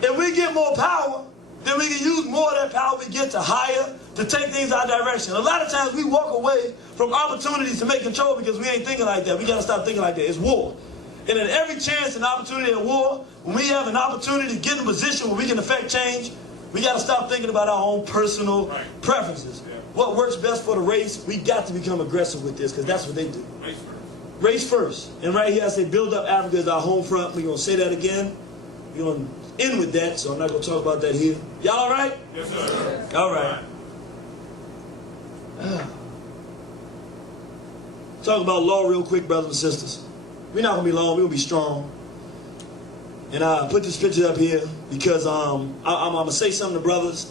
If we get more power, then we can use more of that power we get to hire, to take things our direction. A lot of times we walk away from opportunities to make control because we ain't thinking like that. We got to stop thinking like that. It's war. And at every chance and opportunity at war, when we have an opportunity to get in a position where we can affect change, we got to stop thinking about our own personal preferences. Yeah. What works best for the race, we got to become aggressive with this, because that's what they do. Race first. Race first. And right here I say build up Africa as our home front. We're going to say that again. We're going to end with that, so I'm not going to talk about that here. Y'all all right? Yes, sir. All right. Talk about law real quick, brothers and sisters. We're not going to be long. We're going to be strong. And I put this picture up here because I'm going to say something to brothers.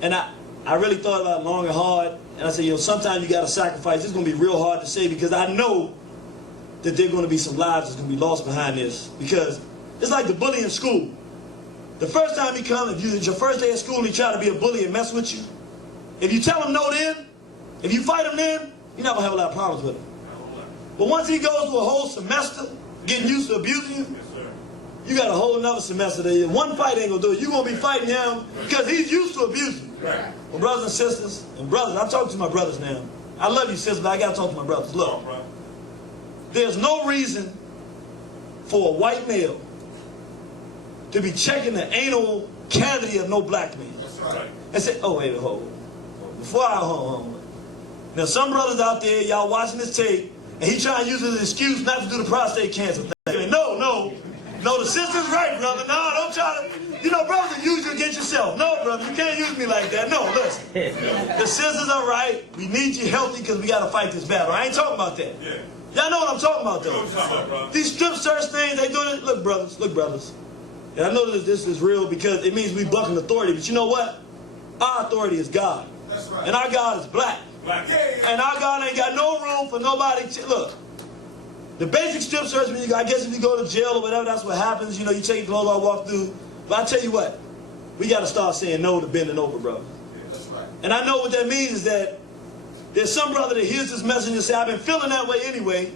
And I really thought about it long and hard. And I said, you know, sometimes you got to sacrifice. It's going to be real hard to say, because I know that there are going to be some lives that's going to be lost behind this. Because it's like the bully in school. The first time he comes, if it's your first day at school and he try to be a bully and mess with you, if you tell him no then, if you fight him then, you're not going to have a lot of problems with him. But once he goes through a whole semester getting used to abusing you, you got a whole another semester there. One fight ain't going to do it. You're going to be fighting him because he's used to abusing you. Right. Well, brothers and sisters, and brothers, I'm talking to my brothers now. I love you, sisters, but I got to talk to my brothers. Look, there's no reason for a white male to be checking the anal cavity of no black man. That's right. And say, oh, wait, hold on. Before I hold on. Now, some brothers out there, y'all watching this tape, and he trying to use it as an excuse not to do the prostate cancer thing. No, the sister's right, brother. No, don't try to, you know, brothers use you against yourself. No, brother, you can't use me like that. No, listen. The sisters are right. We need you healthy because we got to fight this battle. I ain't talking about that. Yeah. Y'all know what I'm talking about, though. These strip search things, they doing it. Look, brothers. And I know that this is real because it means we bucking authority. But you know what? Our authority is God. That's right. And our God is black. And our God ain't got no room for nobody. Look, the basic strip search, I guess if you go to jail or whatever, that's what happens. You know, you take your clothes off, walk through. But I tell you what, we got to start saying no to bending over, brother. Yeah, that's right. And I know what that means is that there's some brother that hears this message and say, I've been feeling that way anyway.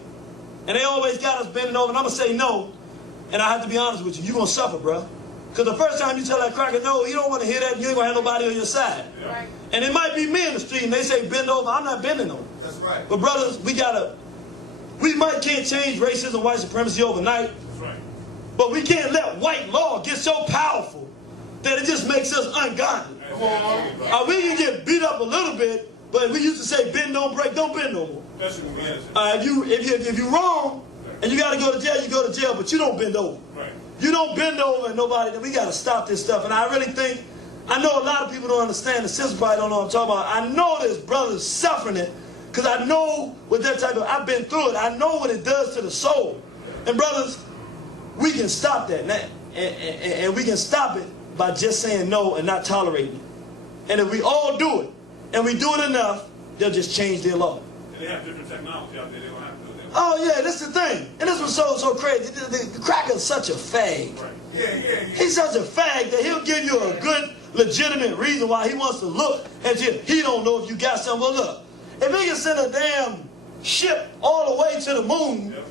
And they always got us bending over. And I'm going to say no. And I have to be honest with you. You're going to suffer, bro. Because the first time you tell that cracker no, you don't want to hear that. You ain't going to have nobody on your side. Yeah. Right. And it might be me in the street and they say bend over. I'm not bending over. That's right. But brothers, we can't change racism, white supremacy overnight. That's right. But we can't let white law get so powerful that it just makes us ungodly. We can get beat up a little bit, but we used to say bend, don't break, don't bend no more. If you're wrong and you got to go to jail, you go to jail, but you don't bend over. Right. You don't bend over and nobody, we got to stop this stuff. And I really think, I know a lot of people don't understand, the sisters probably don't know what I'm talking about. I know there's brothers suffering it because I know what that type of, I've been through it. I know what it does to the soul. And brothers, we can stop that now. And we can stop it by just saying no and not tolerating it. And if we all do it, and we do it enough, they'll just change their law. And they have different technology out there. They don't have to do that. Oh yeah, that's the thing. And this was so crazy. The cracker's such a fag. Right. Yeah. He's such a fag that he'll give you a good, legitimate reason why he wants to look and he don't know if you got something. Well, look, if he can send a damn ship all the way to the moon, yep.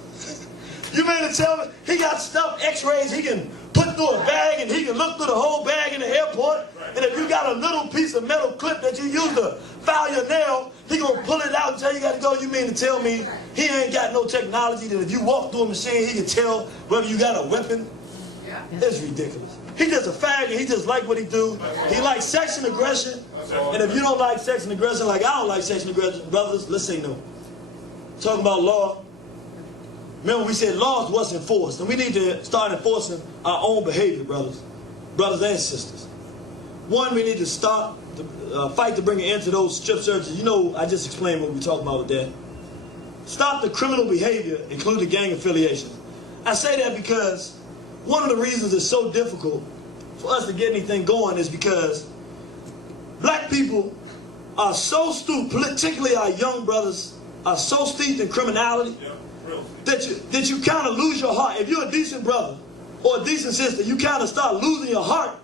You mean to tell me he got stuff, x-rays he can put through a bag and he can look through the whole bag in the airport? Right. And if you got a little piece of metal clip that you use to file your nail, he gonna pull it out and tell you got to go. You mean to tell me he ain't got no technology that if you walk through a machine, he can tell whether you got a weapon? Yeah. It's ridiculous. He just a fag and he just like what he do. He likes sex and aggression. And if you don't like sex and aggression like I don't like sex and aggression, brothers, let's say no. Talking about law. Remember we said laws was enforced. And we need to start enforcing our own behavior, brothers and sisters. One, we need to stop the fight to bring an end to those strip searches. You know, I just explained what we're talking about with that. stop the criminal behavior, including gang affiliation. I say that because one of the reasons it's so difficult for us to get anything going is because black people are so stupid, particularly our young brothers, are so steeped in criminality that you kind of lose your heart. If you're a decent brother or a decent sister, you kind of start losing your heart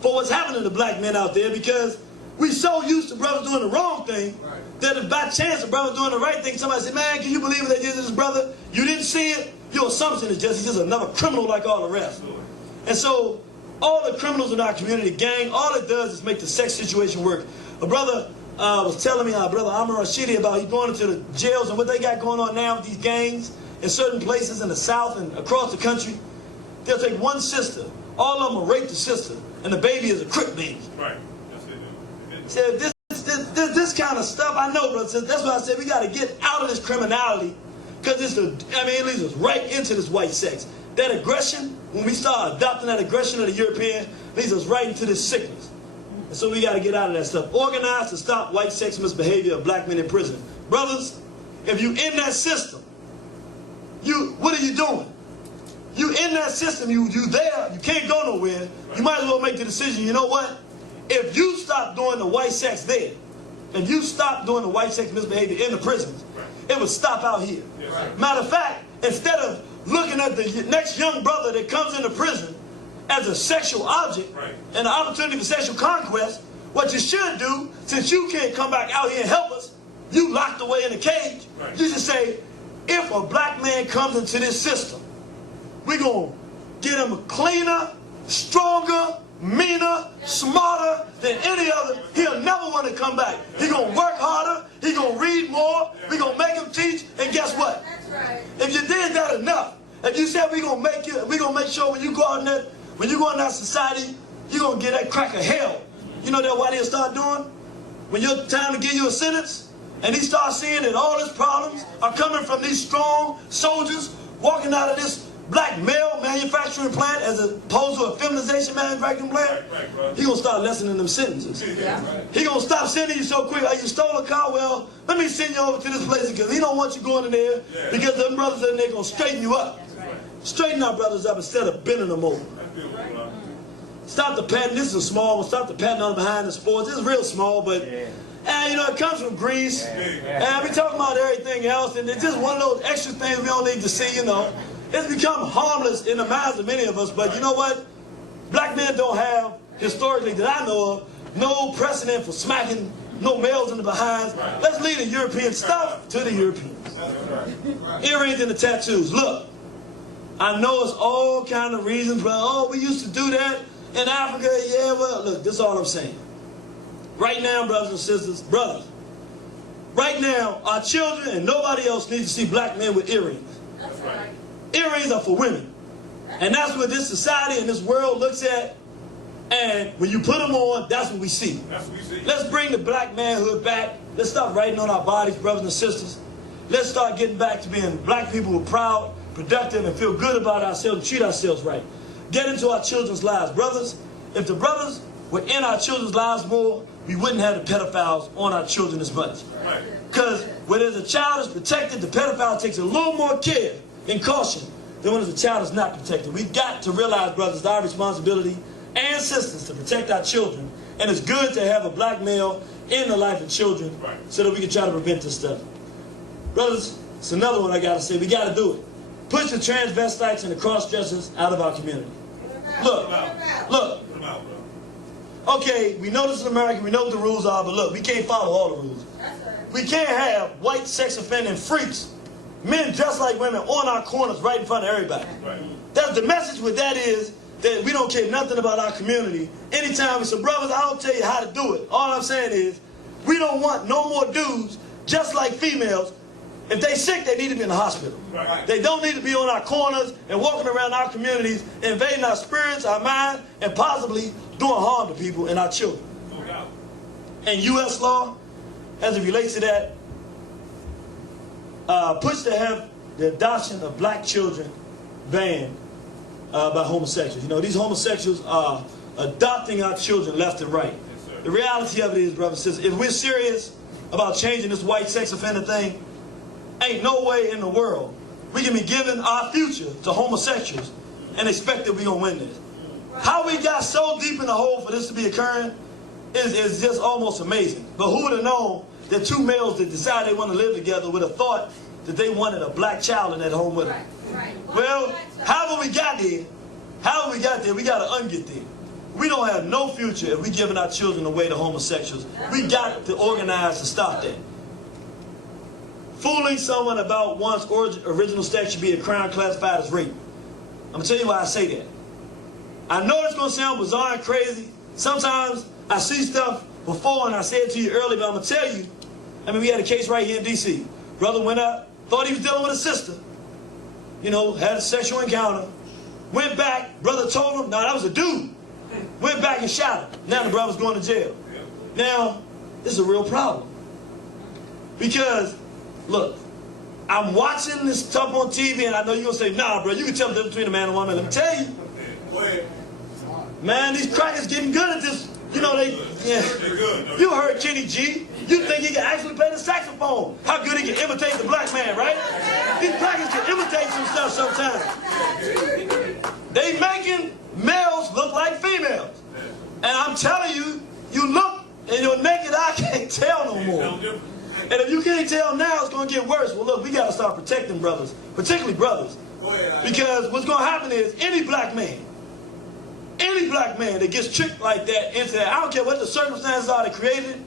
for what's happening to black men out there, because we so used to brothers doing the wrong thing that if by chance a brother doing the right thing, somebody say, man, can you believe what they did to this brother? You didn't see it. Your assumption is he's just another criminal like all the rest. And so all the criminals in our community, gang, all it does is make the sex situation work. A brother was telling me, brother Amar Rashidi, about he's going into the jails and what they got going on now with these gangs in certain places in the South and across the country. They'll take one sister, all of them will rape the sister, and the baby is a crip baby. Right. So this kind of stuff, I know, brother. That's why I said we got to get out of this criminality, because it leads us right into this white sex. That aggression, when we start adopting that aggression of the European, leads us right into this sickness. And so we got to get out of that stuff. Organize to stop white sex misbehavior of black men in prison. Brothers, if you in that system, what are you doing? You in that system, you there, you can't go nowhere. You might as well make the decision, you know what? If you stop doing the white sex there, if you stop doing the white sex misbehavior in the prisons, it would stop out here. Matter of fact, instead of looking at the next young brother that comes into prison as a sexual object and an opportunity for sexual conquest, what you should do, since you can't come back out here and help us, you locked away in a cage, you should say, if a black man comes into this system, we're going to get him cleaner, stronger, meaner, smarter than any other. He'll never want to come back. He's going to work harder. He's going to read more. We're going to make him teach. And guess what? That's right. If you did that enough, if you said we're going to make sure when you go out in that society, you're going to get that crack of hell. You know that what he'll start doing? When your time to give you a sentence, and he starts seeing that all his problems are coming from these strong soldiers walking out of this black male manufacturing plant as opposed to a feminization manufacturing plant, he's going to start lessening them sentences. He's going to stop sending you so quick. Oh, you stole a car? Well, let me send you over to this place because he don't want you going in there because them brothers in there going to straighten you up. Straighten our brothers up instead of bending them over. Stop the patting. This is a small one. Stop the patting on behind the sports. It's real small, but it comes from Greece. And we talking about everything else, and it's just one of those extra things we don't need to see, It's become harmless in the minds of many of us, but you know what? Black men don't have, historically that I know of, no precedent for smacking no males in the behinds. Let's leave the European stuff to the Europeans. Earrings and the tattoos. Look, I know it's all kind of reasons, but we used to do that in Africa. Yeah, well, look, this is all I'm saying. Right now, brothers and sisters, right now, our children and nobody else needs to see black men with earrings. That's right. Earrings are for women. And that's what this society and this world looks at. And when you put them on, that's what we see. That's what we see. Let's bring the black manhood back. Let's stop writing on our bodies, brothers and sisters. Let's start getting back to being black people who are proud, productive, and feel good about ourselves and treat ourselves right. Get into our children's lives. Brothers, if the brothers were in our children's lives more, we wouldn't have the pedophiles on our children as much. Because when there's a child is protected, the pedophile takes a little more care and caution than when the child is not protected. We've got to realize, brothers, it's our responsibility and sisters to protect our children. And it's good to have a black male in the life of children so that we can try to prevent this stuff. Brothers, it's another one I got to say. We got to do it. Push the transvestites and the cross-dressers out of our community. Look. Okay, we know this is America, we know what the rules are, but look, we can't follow all the rules. We can't have white sex offending freaks, men dressed like women, on our corners right in front of everybody. That's the message with that is that we don't care nothing about our community. Anytime we say, brothers, I don't tell you how to do it. All I'm saying is, we don't want no more dudes just like females. If they sick, they need to be in the hospital. They don't need to be on our corners and walking around our communities, invading our spirits, our mind, and possibly doing harm to people and our children. And U.S. law, as it relates to that, push to have the adoption of black children banned by homosexuals. These homosexuals are adopting our children left and right. The reality of it is, brothers and sisters, if we're serious about changing this white sex offender thing, ain't no way in the world we can be giving our future to homosexuals and expect that we're going to win this. How we got so deep in the hole for this to be occurring is just almost amazing. But who would have known that two males that decide they want to live together would have thought that they wanted a black child in that home with them? Well, however we got there, we got to unget there. We don't have no future if we giving our children away to homosexuals. We got to organize to stop that. Fooling someone about one's original sex should be a crime classified as rape. I'm going to tell you why I say that. I know it's going to sound bizarre and crazy. Sometimes I see stuff before and I said it to you earlier, but I'm going to tell you. I mean, we had a case right here in D.C. Brother went up, thought he was dealing with a sister. You know, had a sexual encounter. Went back, brother told him, no, that was a dude. Went back and shot him. Now the brother's going to jail. Now, this is a real problem. Because, look, I'm watching this stuff on TV and I know you're going to say, nah, bro, you can tell the difference between a man and a woman. Let me tell you. Man, these crackers getting good at this. You know, you heard Kenny G. You think he can actually play the saxophone. How good he can imitate the black man, right? These crackers can imitate some stuff sometimes. They making males look like females. And I'm telling you, you look and your naked eye can't tell no more. And if you can't tell now, it's going to get worse. Well, look, we got to start protecting brothers, particularly brothers. Because what's going to happen is any black man that gets tricked like that into that, I don't care what the circumstances are that created,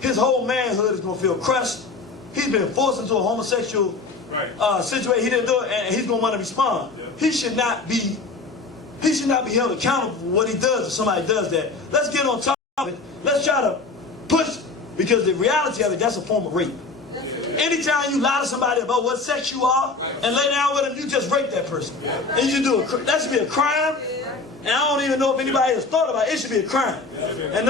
his whole manhood is going to feel crushed. He's been forced into a homosexual situation. He didn't do it, and he's going to want to respond. He should not be held accountable for what he does if somebody does that. Let's get on top of it. Let's try to push, because the reality of it, that's a form of rape. Anytime you lie to somebody about what sex you are and lay down with them, you just rape that person. And you do that should be a crime. And I don't even know if anybody has thought about it. It should be a crime. And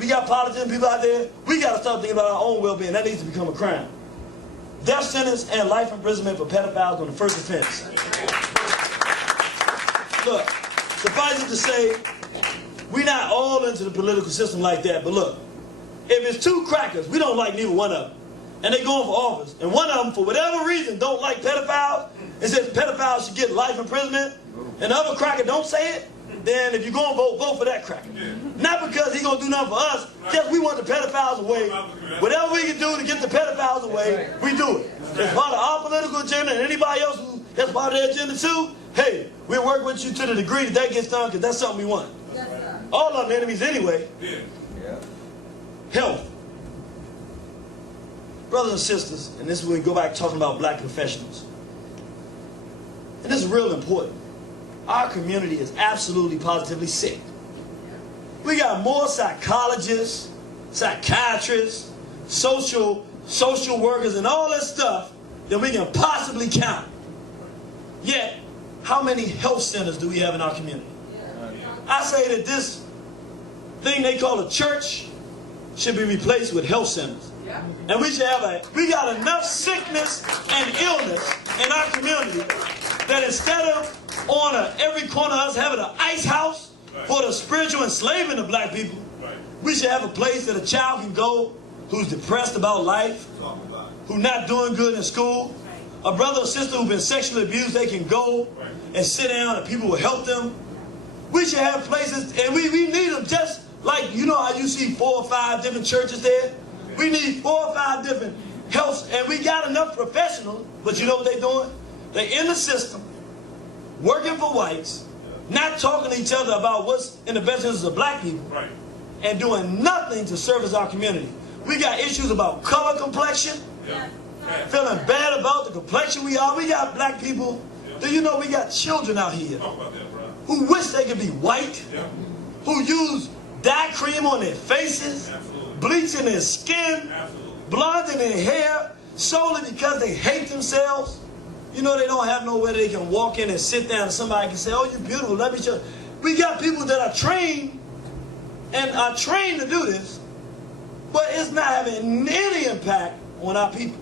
we got politicians, people out there, we got to start thinking about our own well-being. That needs to become a crime. Death sentence and life imprisonment for pedophiles on the first offense. Look, suffice it to say, we're not all into the political system like that. But look, if it's two crackers, we don't like neither one of them, and they going for office, and one of them, for whatever reason, don't like pedophiles, and says pedophiles should get life imprisonment, and the other cracker don't say it, then if you're going to vote for that cracker. Not because he's going to do nothing for us, just we want the pedophiles away. Whatever we can do to get the pedophiles away, we do it. It's part of our political agenda, and anybody else that's part of their agenda too, hey, we'll work with you to the degree that gets done, because that's something we want. All of them enemies anyway. Health. Brothers and sisters, and this is when we go back talking about black professionals. And this is real important. Our community is absolutely positively sick. We got more psychologists, psychiatrists, social workers, and all this stuff than we can possibly count. Yet, how many health centers do we have in our community? I say that this thing they call a church should be replaced with health centers. And we got enough sickness and illness in our community that instead of on every corner of us having an ice house for the spiritual enslavement of black people, we should have a place that a child can go who's depressed about life, who's not doing good in school, a brother or sister who's been sexually abused, they can go and sit down and people will help them. We should have places, and we need them just like, you know how you see 4 or 5 different churches there? We need 4 or 5 different health, and we got enough professionals, but you know what they're doing? They're in the system, working for whites, not talking to each other about what's in the best interest of black people, and doing nothing to service our community. We got issues about color complexion, feeling bad about the complexion we are. We got black people. Do you know we got children out here who wish they could be white, who use dye cream on their faces, bleaching their skin, blonding their hair, solely because they hate themselves. You know, they don't have nowhere they can walk in and sit down and somebody can say, oh, you're beautiful, let me show you. We got people that are trained and are trained to do this, but it's not having any impact on our people.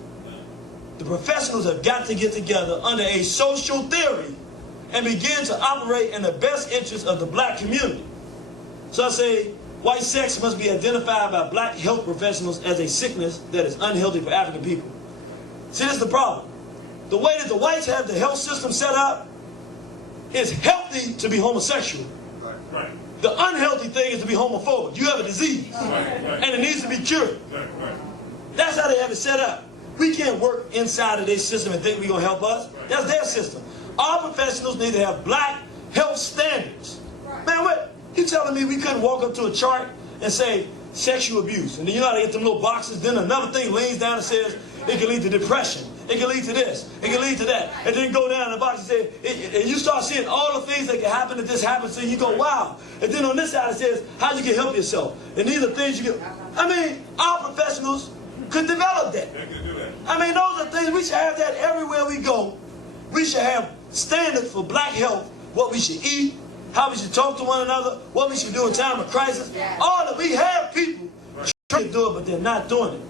The professionals have got to get together under a social theory and begin to operate in the best interest of the black community. So I say, white sex must be identified by black health professionals as a sickness that is unhealthy for African people. See, this is the problem. The way that the whites have the health system set up, it's healthy to be homosexual. Right. The unhealthy thing is to be homophobic. You have a disease, and it needs to be cured. That's how they have it set up. We can't work inside of their system and think we're going to help us. That's their system. Our professionals need to have black health standards. Man, what? You telling me we couldn't walk up to a chart and say sexual abuse, and then you know how to get them little boxes, then another thing leans down and says it can lead to depression, it can lead to this, it can lead to that, and then go down in the box and say, and you start seeing all the things that can happen if this happens, and you go, wow. And then on this side it says how you can help yourself, and these are things you can. I mean, our professionals could develop that. I mean, those are things we should have that everywhere we go. We should have standards for black health, what we should eat, how we should talk to one another, what we should do in time of crisis. All that we have people trying to do it, but they're not doing it.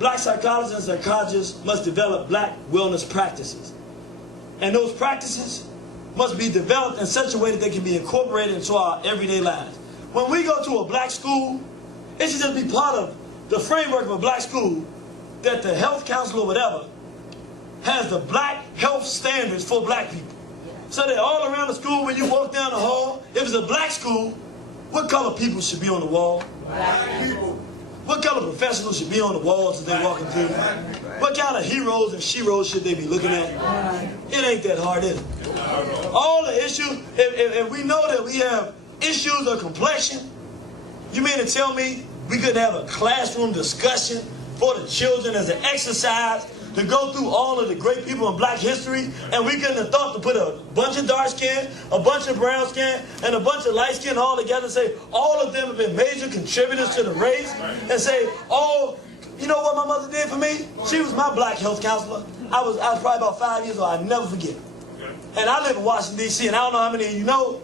Black psychologists and psychologists must develop black wellness practices. And those practices must be developed in such a way that they can be incorporated into our everyday lives. When we go to a black school, it should just be part of the framework of a black school that the health counselor or whatever has the black health standards for black people. So that all around the school, when you walk down the hall, if it's a black school, what color people should be on the wall? Black people. What color professionals should be on the walls as they walking through? What kind of heroes and sheroes should they be looking at? It ain't that hard, is it? All the issues, if we know that we have issues of complexion, you mean to tell me we could have a classroom discussion for the children as an exercise to go through all of the great people in black history, and we couldn't have thought to put a bunch of dark skin, a bunch of brown skin, and a bunch of light skin all together and say all of them have been major contributors to the race, and say, oh, you know what my mother did for me? She was my black health counselor. I was probably about 5 years old. I'll never forget. And I live in Washington, D.C., and I don't know how many of you know,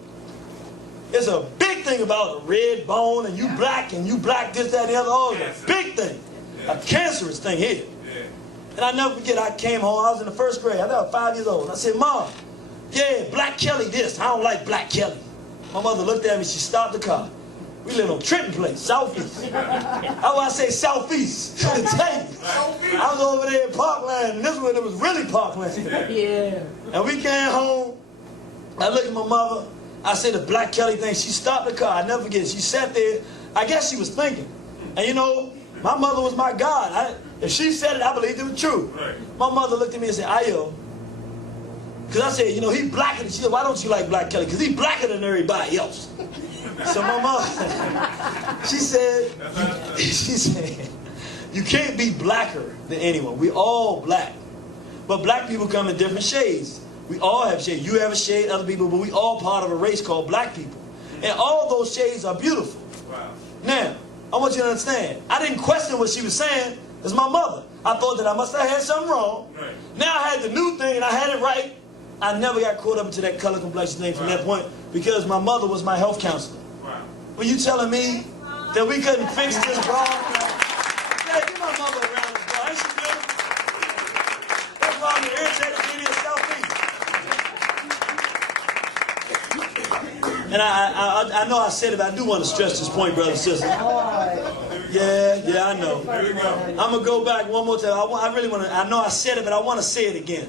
it's a big thing about a red bone, and you black this, that, and the other. Oh, it's a big thing. A cancerous thing here. And I never forget, I came home, I was in the first grade, I was 5 years old. I said, Mom, yeah, Black Kelly this, I don't like Black Kelly. My mother looked at me, she stopped the car. We live on Trenton Place, Southeast. How do I say Southeast? To tell you. I was over there in Parkland, and this one, it was really Parkland. Yeah. And we came home, I looked at my mother, I said the Black Kelly thing, she stopped the car, I never forget it. She sat there, I guess she was thinking. And you know, my mother was my God. If she said it, I believed it was true. Right. My mother looked at me and said, Ayo. Because I said, you know, he blacker than, she said, why don't you like Black Kelly? Because he blacker than everybody else. So my mother, she said, you can't be blacker than anyone. We all black. But black people come in different shades. We all have shades. You have a shade, other people, but we all part of a race called black people. And all those shades are beautiful. Wow. Now, I want you to understand, I didn't question what she was saying. It's my mother. I thought that I must have had something wrong. Right. Now I had the new thing and I had it right. I never got caught up into that color complexion thing from that point because my mother was my health counselor. Wow. Were you telling me that we couldn't fix this problem? Yeah, give my mother a round of applause. Ain't she beautiful? That's why I'm the irritated lady of Southeast. And I know I said it, but I do want to stress this point, brother and sister. Yeah, I know. I'm going to go back one more time. I really want to, I know I said it, but I want to say it again.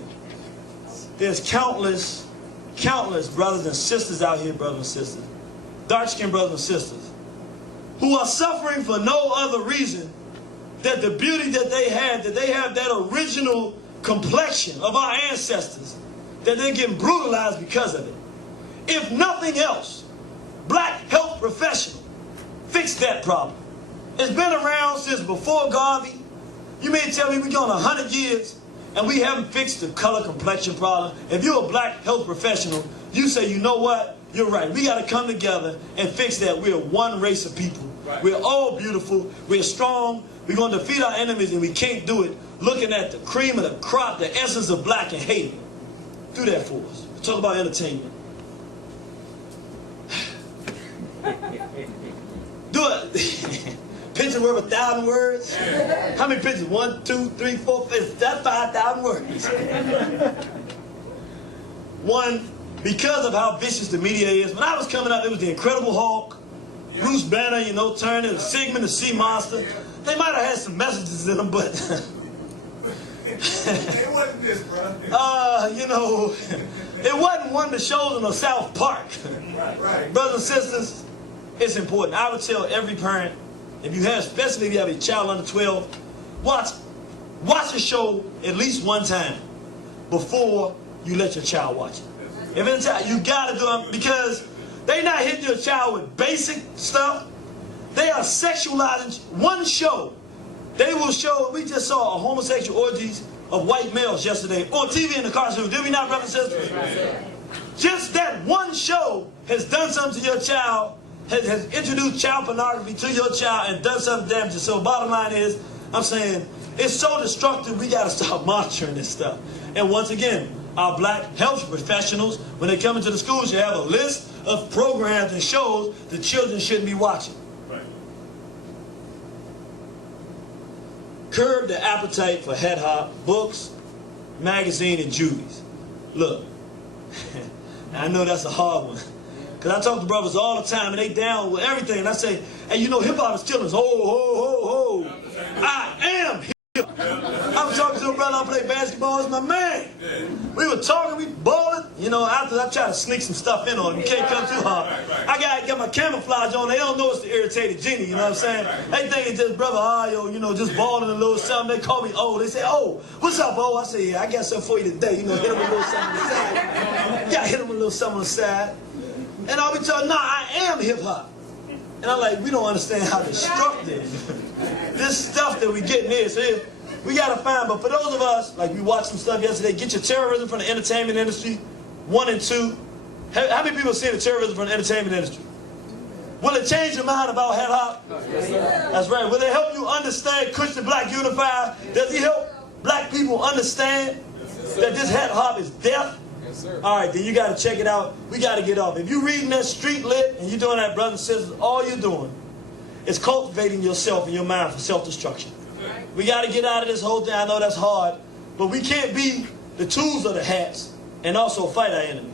There's countless brothers and sisters out here, brothers and sisters, dark-skinned brothers and sisters, who are suffering for no other reason than the beauty that they have that original complexion of our ancestors, that they're getting brutalized because of it. If nothing else, black health professionals fix that problem. It's been around since before Garvey. You mean to tell me we're going 100 years and we haven't fixed the color complexion problem? If you're a black health professional, you say, you know what? You're right. We got to come together and fix that. We're one race of people. Right. We're all beautiful. We're strong. We're going to defeat our enemies, and we can't do it looking at the cream of the crop, the essence of black, and hate it. Do that for us. Talk about entertainment. Do it. Picture worth 1,000 words? How many pictures? 1, 2, 3, 4, 5. That's 5,000 words. One, because of how vicious the media is. When I was coming up, it was the Incredible Hulk, Bruce Banner, you know, Turner, Sigmund the Sea Monster. They might have had some messages in them, but It wasn't this, bro. You know, it wasn't one of the shows in South Park. Right. Brothers and sisters, it's important. I would tell every parent, especially if you have a child under 12, watch a show at least one time before you let your child watch it. If it's a child, you gotta do it, because they not hitting your child with basic stuff. They are sexualizing one show. They will show, we just saw a homosexual orgies of white males yesterday on TV in the cartoon. Did we not, brothers and sisters? Just that one show has done something to your child, has introduced child pornography to your child and done something damage. So bottom line is, I'm saying, it's so destructive, we got to start monitoring this stuff. And once again, our black health professionals, when they come into the schools, you have a list of programs and shows the children shouldn't be watching. Right. Curb the appetite for head hop, books, magazine, and juvies. Look, I know that's a hard one. Because I talk to brothers all the time, and they down with everything. And I say, hey, you know, hip-hop is killing us. Ho, ho, ho, ho. I am hip. I was talking to a brother I play basketball. It's my man. We were talking, we balling. You know, after I try to sneak some stuff in on him. You can't come too hard. I got to get my camouflage on. They don't know it's the irritated genie. You know what I'm saying? They think it's just brother Ayo, you know, just balling a little something. They call me O. They say, oh, what's up, O? I say, yeah, I got something for you today. You know, hit him a little something on the side. Yeah, hit him a little something on the side. And I'll be telling, nah, I am hip-hop. And I'm like, we don't understand how destructive this stuff that we getting is. So we got to find, but for those of us, like we watched some stuff yesterday, get your terrorism from the entertainment industry, 1 and 2. How many people see the terrorism from the entertainment industry? Will it change your mind about hip-hop? Yes, that's right. Will it help you understand Christian Black Unified? Does he help black people understand that this hip-hop is death? All right, then you got to check it out. We got to get off. If you're reading that street lit and you're doing that, brothers and sisters, all you're doing is cultivating yourself and your mind for self-destruction. We got to get out of this whole thing. I know that's hard, but we can't be the tools of the hats and also fight our enemy.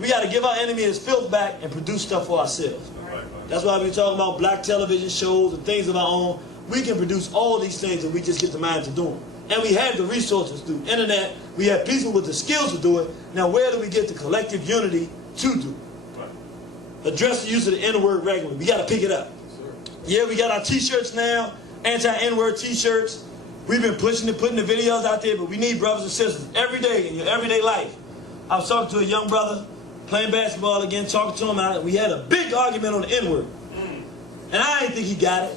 We got to give our enemy his filth back and produce stuff for ourselves. That's why we're talking about black television shows and things of our own. We can produce all these things if we just get the mind to do them. And we have the resources through internet. We have people with the skills to do it. Now, where do we get the collective unity to do it? Address the use of the N-word regularly. We got to pick it up. Yeah, we got our T-shirts now, anti-N-word T-shirts. We've been pushing it, putting the videos out there, but we need brothers and sisters every day in your everyday life. I was talking to a young brother playing basketball again, talking to him out. We had a big argument on the N-word. And I didn't think he got it.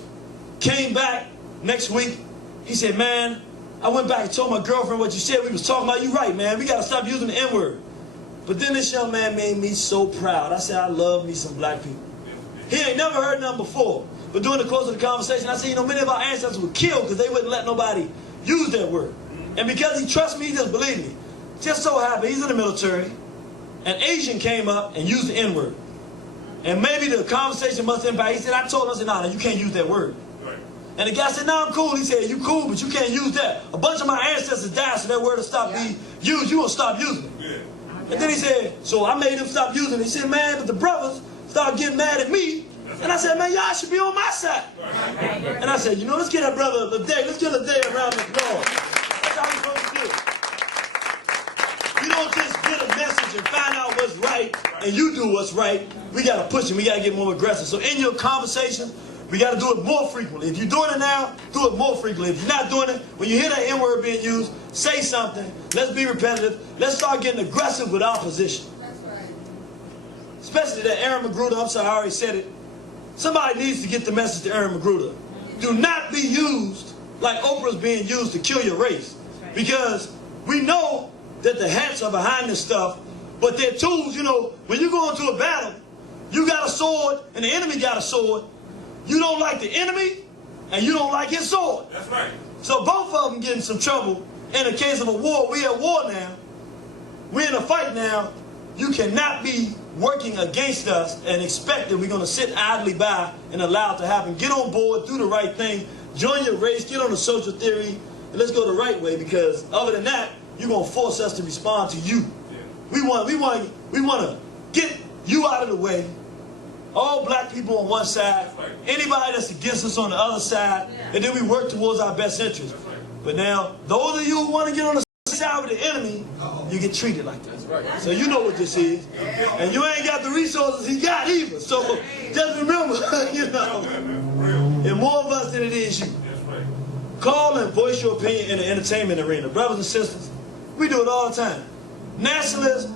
Came back next week. He said, man, I went back and told my girlfriend what you said. We was talking about you right, man. We got to stop using the N-word. But then this young man made me so proud. I said, I love me some black people. He ain't never heard nothing before. But during the course of the conversation, I said, you know, many of our ancestors were killed because they wouldn't let nobody use that word. And because he trusts me, he just believed me. Just so happened, he's in the military. An Asian came up and used the N-word. And maybe the conversation must impact. He said, I told him, I said, no, you can't use that word. And the guy said, no, I'm cool. He said, you cool, but you can't use that. A bunch of my ancestors died, so that word will stop being used. You will stop using it. Yeah. And then he said, so I made him stop using it. He said, man, but the brothers started getting mad at me. And I said, man, y'all should be on my side. And I said, you know, let's get our brother a day. Let's get a day around the applause. That's how we're supposed to do it. You don't just get a message and find out what's right, and you do what's right. We got to push it. We got to get more aggressive. So in your conversation, we got to do it more frequently. If you're doing it now, do it more frequently. If you're not doing it, when you hear that N-word being used, say something. Let's be repetitive. Let's start getting aggressive with our position. That's right. Especially that Aaron Magruder, I'm sorry, I already said it. Somebody needs to get the message to Aaron Magruder. Do not be used like Oprah's being used to kill your race. Because we know that the hats are behind this stuff, but they're tools. You know, when you go into a battle, you got a sword and the enemy got a sword. You don't like the enemy, and you don't like his sword. That's right. So both of them get in some trouble. In the case of a war, we at war now. We're in a fight now. You cannot be working against us and expect that we're going to sit idly by and allow it to happen. Get on board, do the right thing, join your race, get on the social theory, and let's go the right way, because other than that, you're going to force us to respond to you. Yeah. We want to get you out of the way. All black people on one side, anybody that's against us on the other side, and then we work towards our best interest. But now, those of you who want to get on the side with the enemy, you get treated like that. So you know what this is. And you ain't got the resources he got either. So just remember, you know, there's more of us than it is you. Call and voice your opinion in the entertainment arena. Brothers and sisters, we do it all the time. Nationalists,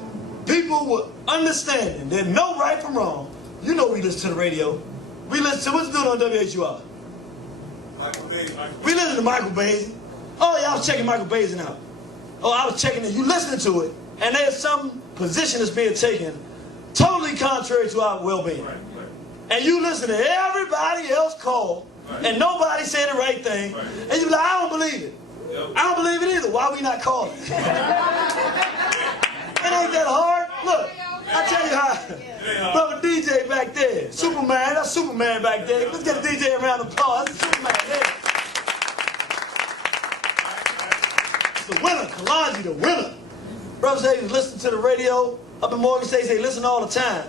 people with understanding, they know right from wrong. You know we listen to the radio. We listen to what's doing on WHUR. We listen to Michael Basin. Oh yeah, I was checking Michael Basin out. Oh, I was checking it. You listening to it, and there's some position that's being taken totally contrary to our well-being. And you listen to everybody else call, and nobody saying the right thing, and you be like, I don't believe it. I don't believe it either. Why we not calling? It ain't that hard. Look, I tell you how. Brother DJ back there, Superman, that's Superman back there. Let's get a DJ a round of applause. That's Superman there. The winner, Kalonji, the winner. Brothers, they listen to the radio up in Morgan State. They listen all the time.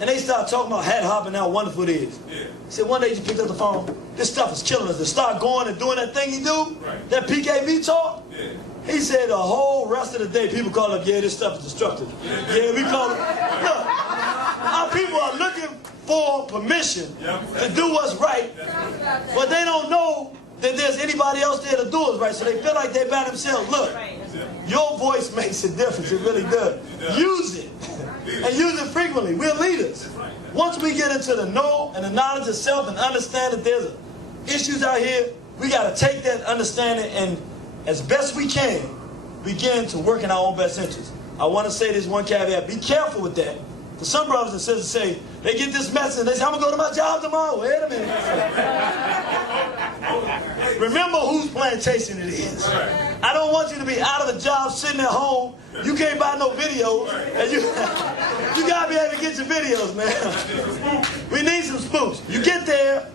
And they start talking about hat hopping, how wonderful it is. He said one day he picked up the phone. This stuff is killing us. They start going and doing that thing he do, that PKV talk. He said the whole rest of the day people call up, yeah, this stuff is destructive. Yeah, we call it. Look, our people are looking for permission to do what's right, but they don't know that there's anybody else there to do it right, so they feel like they're by themselves. Look, your voice makes a difference. It really does. Use it, and use it frequently. We're leaders. Once we get into the know and the knowledge of self and understand that there's issues out here, we got to take that understanding and, as best we can, begin to work in our own best interest. I want to say this one caveat. Be careful with that. Because some brothers and sisters say, they get this message and they say, I'm going to go to my job tomorrow. Wait a minute. Remember whose plantation it is. I don't want you to be out of a job sitting at home. You can't buy no videos. And you got to be able to get your videos, man. We need some spooks. You get there,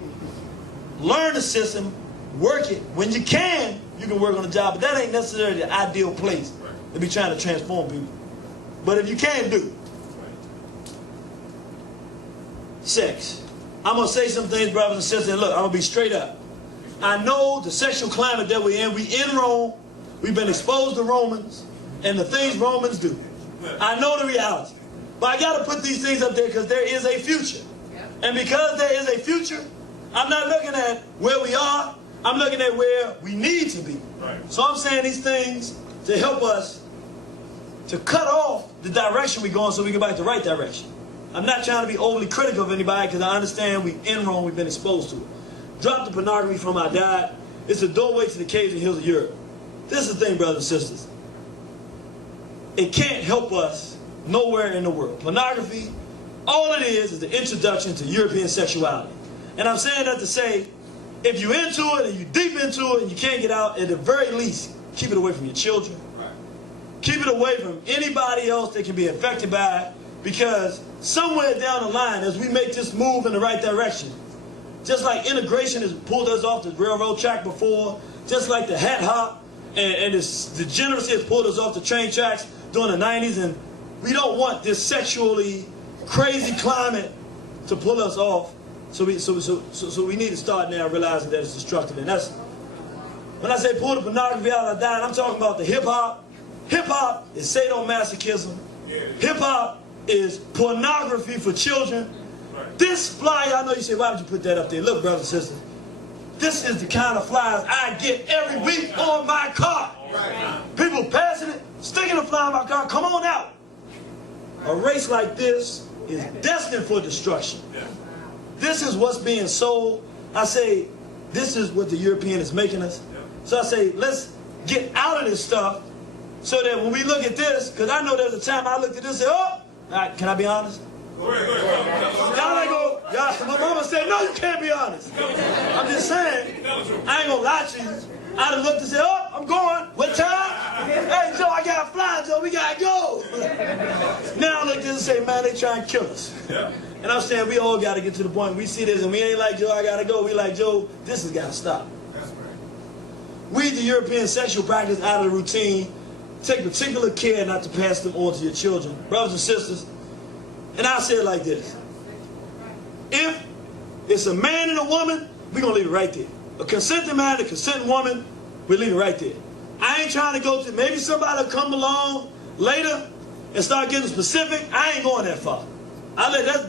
learn the system, work it. When you can work on the job. But that ain't necessarily the ideal place to be trying to transform people. But if you can do, sex. I'm going to say some things, brothers and sisters, and look, I'm going to be straight up. I know the sexual climate that we're in. We in Rome. We've been exposed to Romans and the things Romans do. I know the reality. But I got to put these things up there because there is a future. And because there is a future, I'm not looking at where we are. I'm looking at where we need to be. So I'm saying these things to help us to cut off the direction we're going so we can go back the right direction. I'm not trying to be overly critical of anybody because I understand we in Rome, we've been exposed to it. Drop the pornography from our diet. It's the doorway to the caves and hills of Europe. This is the thing, brothers and sisters. It can't help us nowhere in the world. Pornography, all it is the introduction to European sexuality. And I'm saying that to say, if you're into it and you're deep into it and you can't get out, at the very least, keep it away from your children. Keep it away from anybody else that can be affected by it, because somewhere down the line, as we make this move in the right direction, just like integration has pulled us off the railroad track before, just like the hat hop and this degeneracy has pulled us off the train tracks during the 90s, and we don't want this sexually crazy climate to pull us off. So we need to start now realizing that it's destructive. And that's, when I say pull the pornography out of the diet, I'm talking about the hip hop. Hip hop is sadomasochism. Hip hop is pornography for children. This flyer, I know you say, why would you put that up there? Look, brothers and sisters, this is the kind of flyers I get every week on my car. People passing it, sticking a flyer on my car, come on out. A race like this is destined for destruction. This is what's being sold. I say, this is what the European is making us. So I say, let's get out of this stuff so that when we look at this, because I know there's a time I looked at this and said, oh, can I be honest? Y'all ain't my mama said, no, you can't be honest. I'm just saying, I ain't gonna lie to you. I'd have looked and said, oh, I'm going. What time? Hey, Joe, I got a fly, Joe, we gotta go. Now I look at this and say, man, they trying to kill us. And I'm saying we all got to get to the point we see this and we ain't like, Joe, I got to go. We like, Joe, this has got to stop. Weed the European sexual practice out of the routine. Take particular care not to pass them on to your children. Brothers and sisters, and I'll say it like this. If it's a man and a woman, we're going to leave it right there. A consenting man and a consenting woman, We leave it right there. I ain't trying to go to, maybe somebody will come along later and start getting specific. I ain't going that far.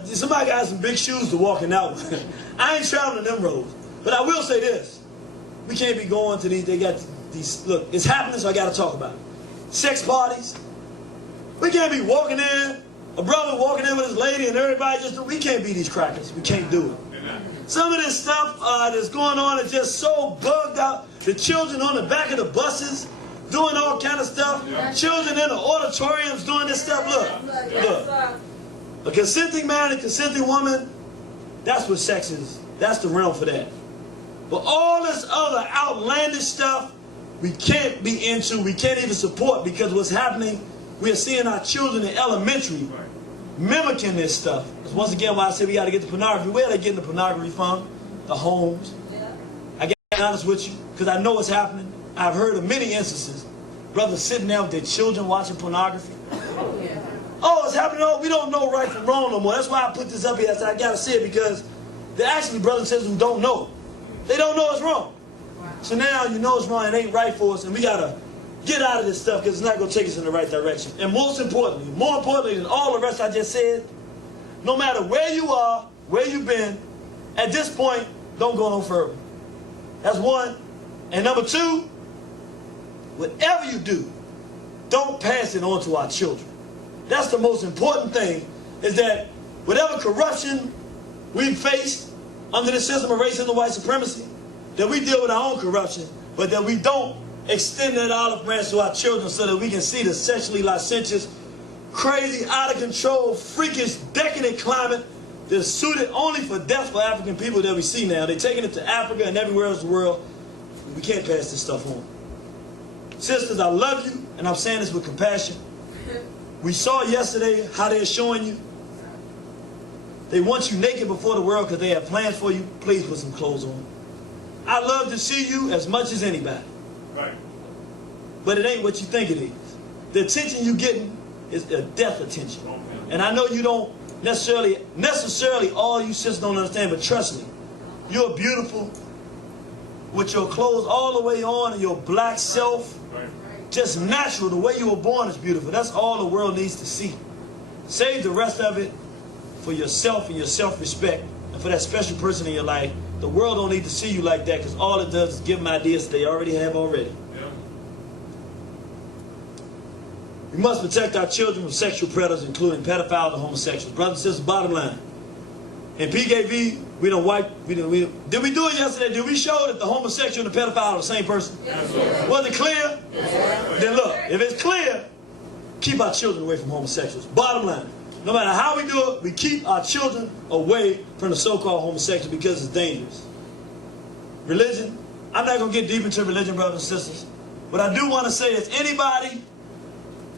Somebody got some big shoes to walking out with. I ain't traveling them roads. But I will say this. We can't be going to these, they got these, look, it's happening, so I got to talk about it. Sex parties. We can't be walking in, a brother walking in with his lady and everybody just, we can't be these crackers. We can't do it. Some of this stuff that's going on is just so bugged out. The children on the back of the buses doing all kind of stuff. Children in the auditoriums doing this stuff. Look. A consenting man and consenting woman, that's what sex is. That's the realm for that. But all this other outlandish stuff, we can't be into, we can't even support, because what's happening, we're seeing our children in elementary mimicking this stuff. That's once again why I say we got to get the pornography. Where are they getting the pornography from? The homes. I got to be honest with you, because I know what's happening. I've heard of many instances. Brothers sitting there with their children watching pornography. Oh, it's happening. Oh, we don't know right from wrong no more. That's why I put this up here. I said I got to say it, because there are actually brothers and sisters who don't know. They don't know it's wrong. So now you know it's wrong. It ain't right for us, and we got to get out of this stuff, because it's not going to take us in the right direction. And most importantly, more importantly than all the rest I just said, no matter where you are, where you've been, at this point, don't go no further. That's one. And number two, whatever you do, don't pass it on to our children. That's the most important thing, is that whatever corruption we've faced under the system of racism and white supremacy, that we deal with our own corruption, but that we don't extend that olive branch to our children so that we can see the sexually licentious, crazy, out of control, freakish, decadent climate that's suited only for death for African people that we see now. They're taking it to Africa and everywhere else in the world. We can't pass this stuff on. Sisters, I love you, and I'm saying this with compassion. We saw yesterday how they're showing you. They want you naked before the world because they have plans for you. Please put some clothes on. I love to see you as much as anybody. Right. But it ain't what you think it is. The attention you're getting is a death attention. And I know you don't necessarily all you sisters don't understand, but trust me, you're beautiful with your clothes all the way on and your black self. Right. Just natural, the way you were born is beautiful. That's all the world needs to see. Save the rest of it for yourself and your self-respect, and for that special person in your life. The world don't need to see you like that, because all it does is give them ideas that they already have already. Yeah. We must protect our children from sexual predators, including pedophiles and homosexuals. Brothers and sisters, bottom line. In PKV, we don't wipe. Did we do it yesterday? Did we show that the homosexual and the pedophile are the same person? Yes, Was it clear? Yes. Then look, if it's clear, keep our children away from homosexuals. Bottom line. No matter how we do it, we keep our children away from the so-called homosexuals, because it's dangerous. Religion, I'm not going to get deep into religion, brothers and sisters. What I do want to say is anybody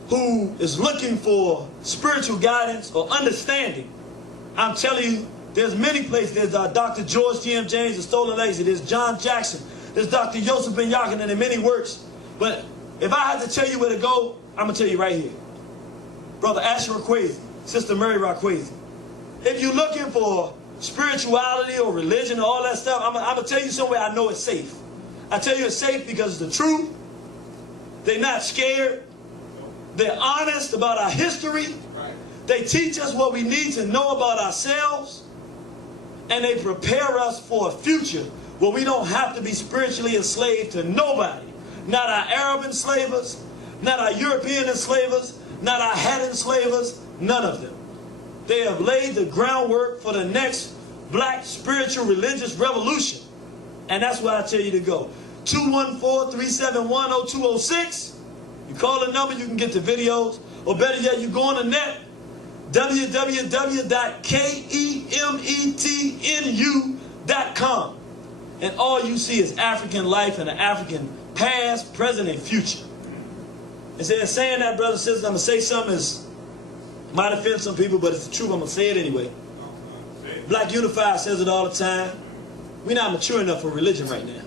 who is looking for spiritual guidance or understanding, I'm telling you, there's many places. There's Dr. George T.M. James, the Stolen Legacy. There's John Jackson. There's Dr. Yosef Ben Yakin, and many works. But if I had to tell you where to go, I'm going to tell you right here. Brother Asher Kwesi, Sister Mary Rakwesi. If you're looking for spirituality or religion or all that stuff, I'm going to tell you somewhere I know it's safe. I tell you it's safe because it's the truth. They're not scared. They're honest about our history. They teach us what we need to know about ourselves. And they prepare us for a future where we don't have to be spiritually enslaved to nobody. Not our Arab enslavers, not our European enslavers, not our hat enslavers, none of them. They have laid the groundwork for the next black spiritual religious revolution. And that's where I tell you to go. 214-371-0206. You call the number, you can get the videos. Or better yet, you go on the net, www.kemetnu.com. And all you see is African life and the African past, present, and future. And saying that, brothers and sisters, I'm going to say something that might offend some people, but it's the truth. I'm going to say it anyway. Black Unified says it all the time. We're not mature enough for religion right now.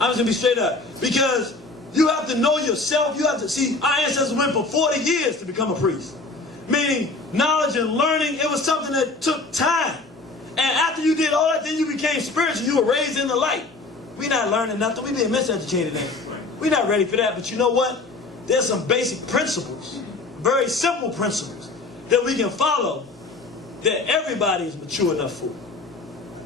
I'm just going to be straight up. Because you have to know yourself. You have to see, our ancestors went for 40 years to become a priest. Meaning, knowledge and learning, it was something that took time. And after you did all that, then you became spiritual. You were raised in the light. We're not learning nothing. We're being miseducated in. We're not ready for that. But you know what? There's some basic principles, very simple principles, that we can follow that everybody is mature enough for.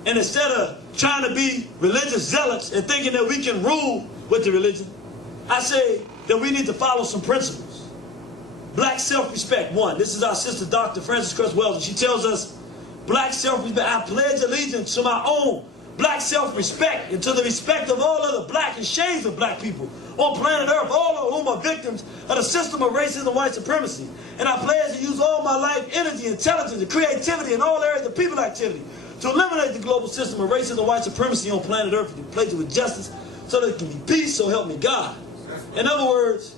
And instead of trying to be religious zealots and thinking that we can rule with the religion, I say that we need to follow some principles. Black self-respect, one. This is our sister, Dr. Frances Cress Wells, and she tells us, black self-respect, I pledge allegiance to my own black self-respect and to the respect of all other black and shades of black people on planet Earth, all of whom are victims of the system of racism and white supremacy. And I pledge to use all my life, energy, intelligence, and creativity in all areas of people activity to eliminate the global system of racism and white supremacy on planet Earth and replace it with justice so that it can be peace, so help me God. In other words,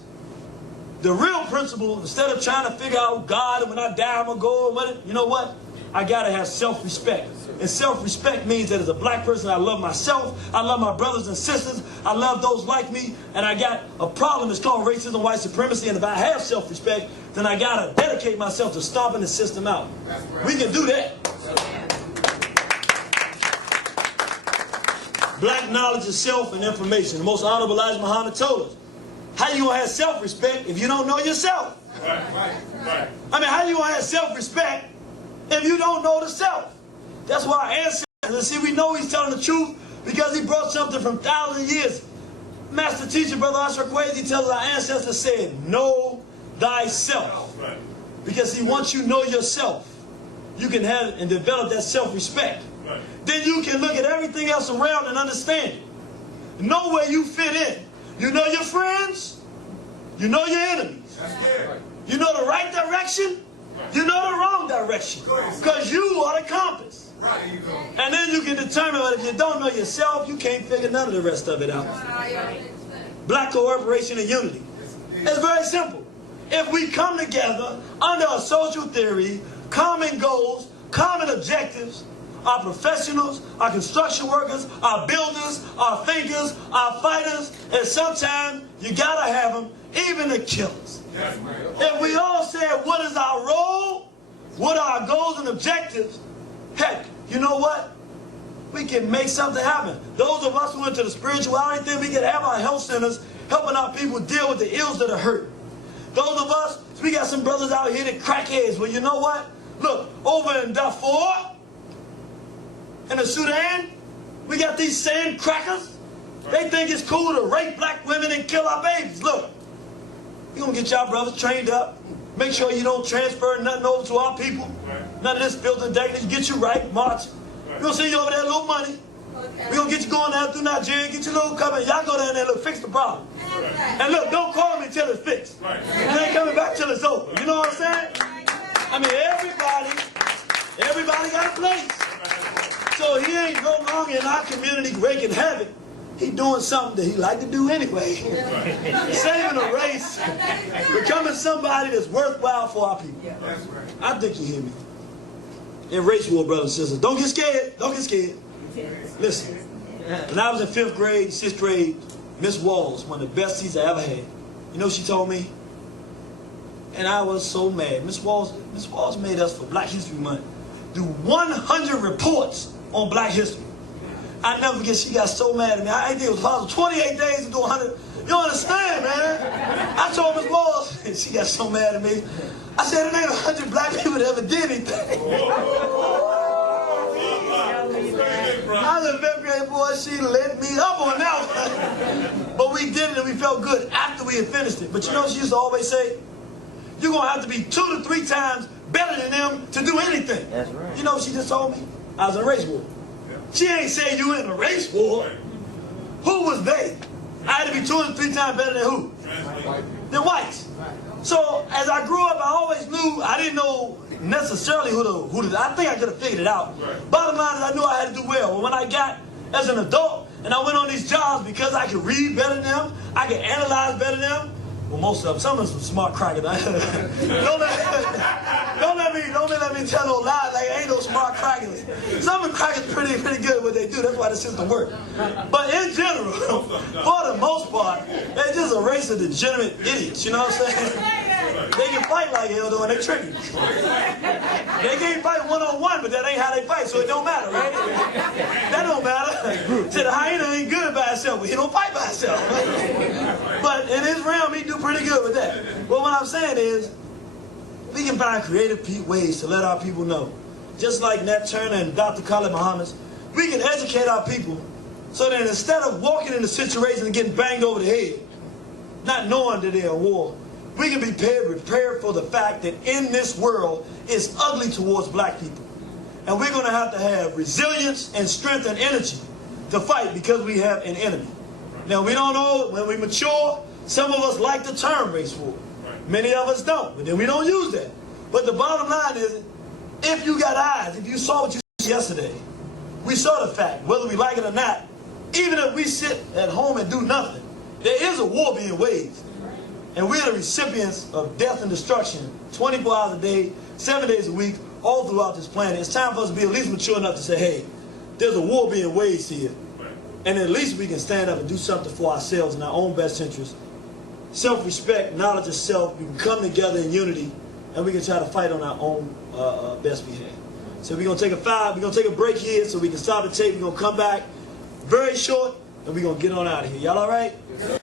the real principle, instead of trying to figure out God and when I die I'm going to go, you know what? I got to have self-respect. And self-respect means that as a black person, I love myself, I love my brothers and sisters, I love those like me, and I got a problem that's called racism and white supremacy, and if I have self-respect, then I got to dedicate myself to stomping the system out. We can do that. Black knowledge is self and information. The most honorable Elijah Muhammad told us, how you going to have self-respect if you don't know yourself? I mean, how you going to have self-respect if you don't know the self? That's why our ancestors, see, we know he's telling the truth because he brought something from thousands of years. Master teacher, Brother Asher Kwesi, tells us our ancestors said, know thyself. Because he wants you to know yourself. You can have and develop that self-respect. Then you can look at everything else around and understand it. Know where you fit in. You know your friends. You know your enemies. You know the right direction. You know the wrong direction. Because you are the compass. And then you can determine that if you don't know yourself, you can't figure none of the rest of it out. Black cooperation and unity. It's very simple. If we come together under a social theory, common goals, common objectives, our professionals, our construction workers, our builders, our thinkers, our fighters, and sometimes you gotta have them, even the killers. If we all said, what is our role? What are our goals and objectives? Heck, you know what? We can make something happen. Those of us who went to the spirituality thing, we can have our health centers helping our people deal with the ills that are hurt. Those of us, we got some brothers out here that crackheads. Well, you know what? Look, over in Darfur, in the Sudan, we got these sand crackers. They think it's cool to rape black women and kill our babies. Look, we're going to get y'all brothers trained up. Make sure you don't transfer nothing over to our people. None of this filthy decadence. Get you right, march. We're going to send you over there a little money. We're going to get you going down through Nigeria, get your little cover. Y'all go down there and look, fix the problem. And look, don't call me until it's fixed. You ain't coming back till it's over. You know what I'm saying? I mean, everybody got a place. So he ain't no longer in our community wreaking havoc. He doing something that he like to do anyway. Saving a race, becoming somebody that's worthwhile for our people. I think you hear me. In race war, brothers and sisters, don't get scared. Don't get scared. Listen, when I was in 5th grade, 6th grade, Miss Walls, one of the best teachers I ever had. You know what she told me? And I was so mad. Miss Walls made us for Black History Month do 100 reports on Black history. I never forget, she got so mad at me. I think it was possible 28 days to do 100. You don't understand, man. I told Miss Walls, and she got so mad at me. I said, there ain't 100 black people that ever did anything. I was a 5th grade boy, she lit me up on that one. But we did it and we felt good after we had finished it. But you know what she used to always say? You're going to have to be 2 to 3 times better than them to do anything. That's right. You know what she just told me? I was in a race war. She ain't saying you in a race war. Who was they? I had to be 2 to 3 times better than who? Than whites. So as I grew up, I always knew, I didn't know necessarily who the I think I could have figured it out. Bottom line is I knew I had to do well. But when I got as an adult and I went on these jobs because I could read better than them, I could analyze better than them. Well, most of them, some of them some smart crackers. Don't let me tell no lies. Like, ain't no smart crackers. Some of the crackers pretty good at what they do. That's why the system works. But in general, for the most part, they're just a race of degenerate idiots. You know what I'm saying? They can fight like hell though, and they tricky. They can't fight one-on-one, but that ain't how they fight, so it don't matter, right? That don't matter. See, the hyena ain't good about So, but in his realm, he do pretty good with that. But what I'm saying is, we can find creative ways to let our people know. Just like Nat Turner and Dr. Khalid Muhammad, we can educate our people so that instead of walking into situations and getting banged over the head, not knowing that they're at war, we can be prepared for the fact that in this world, it's ugly towards black people. And we're going to have resilience and strength and energy to fight because we have an enemy. Now, we don't know, when we mature, some of us like the term race war. Many of us don't, but then we don't use that. But the bottom line is, if you got eyes, if you saw what you saw yesterday, we saw the fact, whether we like it or not, even if we sit at home and do nothing, there is a war being waged. And we're the recipients of death and destruction 24 hours a day, 7 days a week, all throughout this planet. It's time for us to be at least mature enough to say, hey, there's a war being waged here. And at least we can stand up and do something for ourselves in our own best interest. Self-respect, knowledge of self, we can come together in unity, and we can try to fight on our own best behalf. So we're gonna take a break here so we can stop the tape. We're gonna come back very short, and we're gonna get on out of here. Y'all all right? Yes.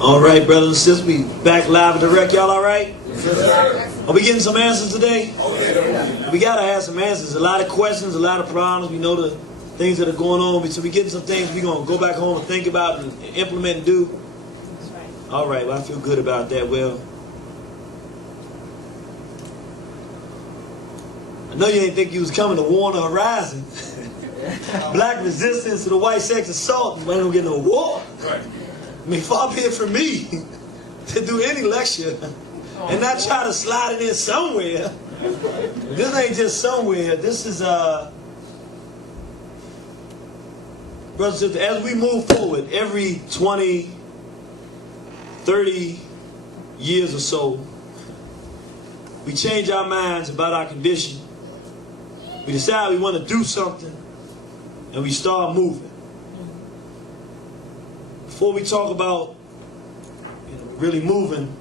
All right, brothers and sisters, we back live and direct. Y'all all right? Yes, sir. Are we getting some answers today? Oh, yeah. We gotta have some answers. A lot of questions, a lot of problems. We know the things that are going on. So we're getting some things we're gonna go back home and think about and implement and do. That's right. All right, well, I feel good about that. Well, I know you didn't think you was coming to war on the horizon. Black resistance to the white sex assault. We ain't gonna get no war. Right. I mean, far be it from me to do any lecture and not try to slide it in somewhere. This ain't just somewhere. This is, brothers and sisters, as we move forward, every 20, 30 years or so, we change our minds about our condition. We decide we want to do something, and we start moving. Before we talk about really moving,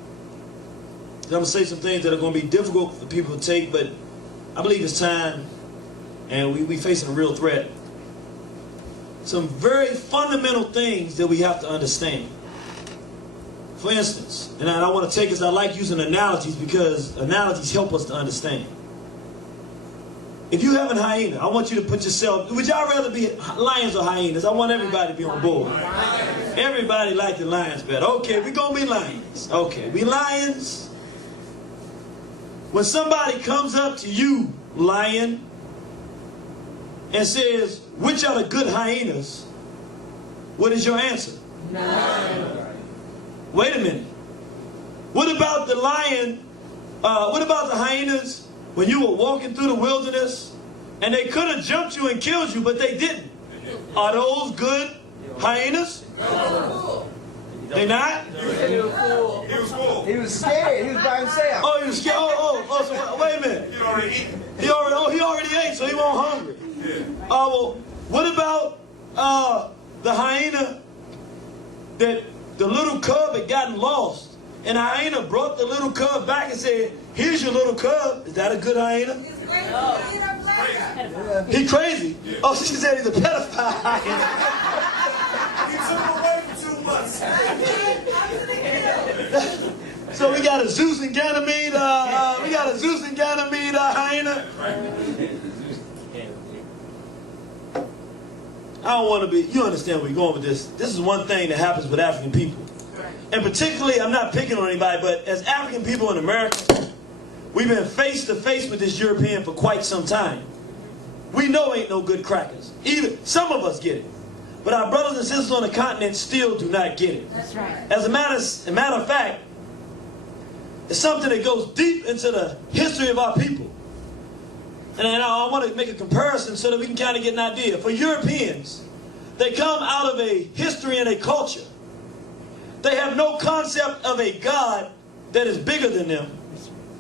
I'm going to say some things that are going to be difficult for people to take, but I believe it's time, and we facing a real threat. Some very fundamental things that we have to understand. For instance, and I want to take us, I like using analogies because analogies help us to understand. If you have a hyena, I want you to put yourself, would y'all rather be lions or hyenas? I want everybody to be on board. Everybody like the lions better. Okay, we're going to be lions. Okay, we lions. When somebody comes up to you, lion, and says, which are the good hyenas, what is your answer? No. Wait a minute. What about the lion, what about the hyenas when you were walking through the wilderness and they could have jumped you and killed you, but they didn't? Are those good hyenas? No. They not? He was full. He was scared. He was by himself. Oh, he was scared. So wait a minute. He already eaten. He already ate, so he wasn't hungry. Yeah. Well, what about the hyena that the little cub had gotten lost, and the hyena brought the little cub back and said, here's your little cub. Is that a good hyena? He crazy? Yeah. Oh, she said he's a pedophile hyena. He took him away for 2 months. So we got a Zeus and Ganymede, hyena. I don't want to be, you understand where you're going with this. This is one thing that happens with African people. And particularly, I'm not picking on anybody, but as African people in America, we've been face to face with this European for quite some time. We know ain't no good crackers. Even some of us get it. But our brothers and sisters on the continent still do not get it. That's right. As a matter of fact, it's something that goes deep into the history of our people. And I want to make a comparison so that we can kind of get an idea. For Europeans, they come out of a history and a culture. They have no concept of a God that is bigger than them.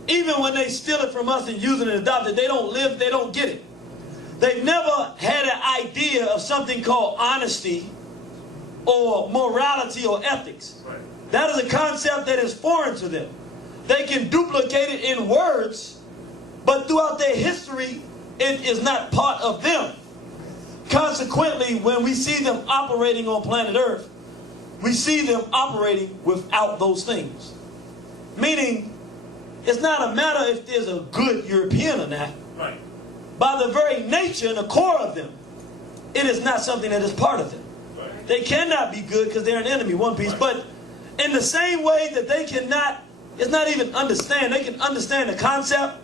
Even when they steal it from us and use it and adopt it, they don't get it. They've never had an idea of something called honesty or morality or ethics. That is a concept that is foreign to them. They can duplicate it in words, but throughout their history, it is not part of them. Consequently, when we see them operating on planet Earth, we see them operating without those things. Meaning, it's not a matter if there's a good European or not. Right. By the very nature and the core of them, it is not something that is part of them. Right. They cannot be good because they're an enemy, one piece. Right. But in the same way that they cannot, it's not even understand. They can understand the concept.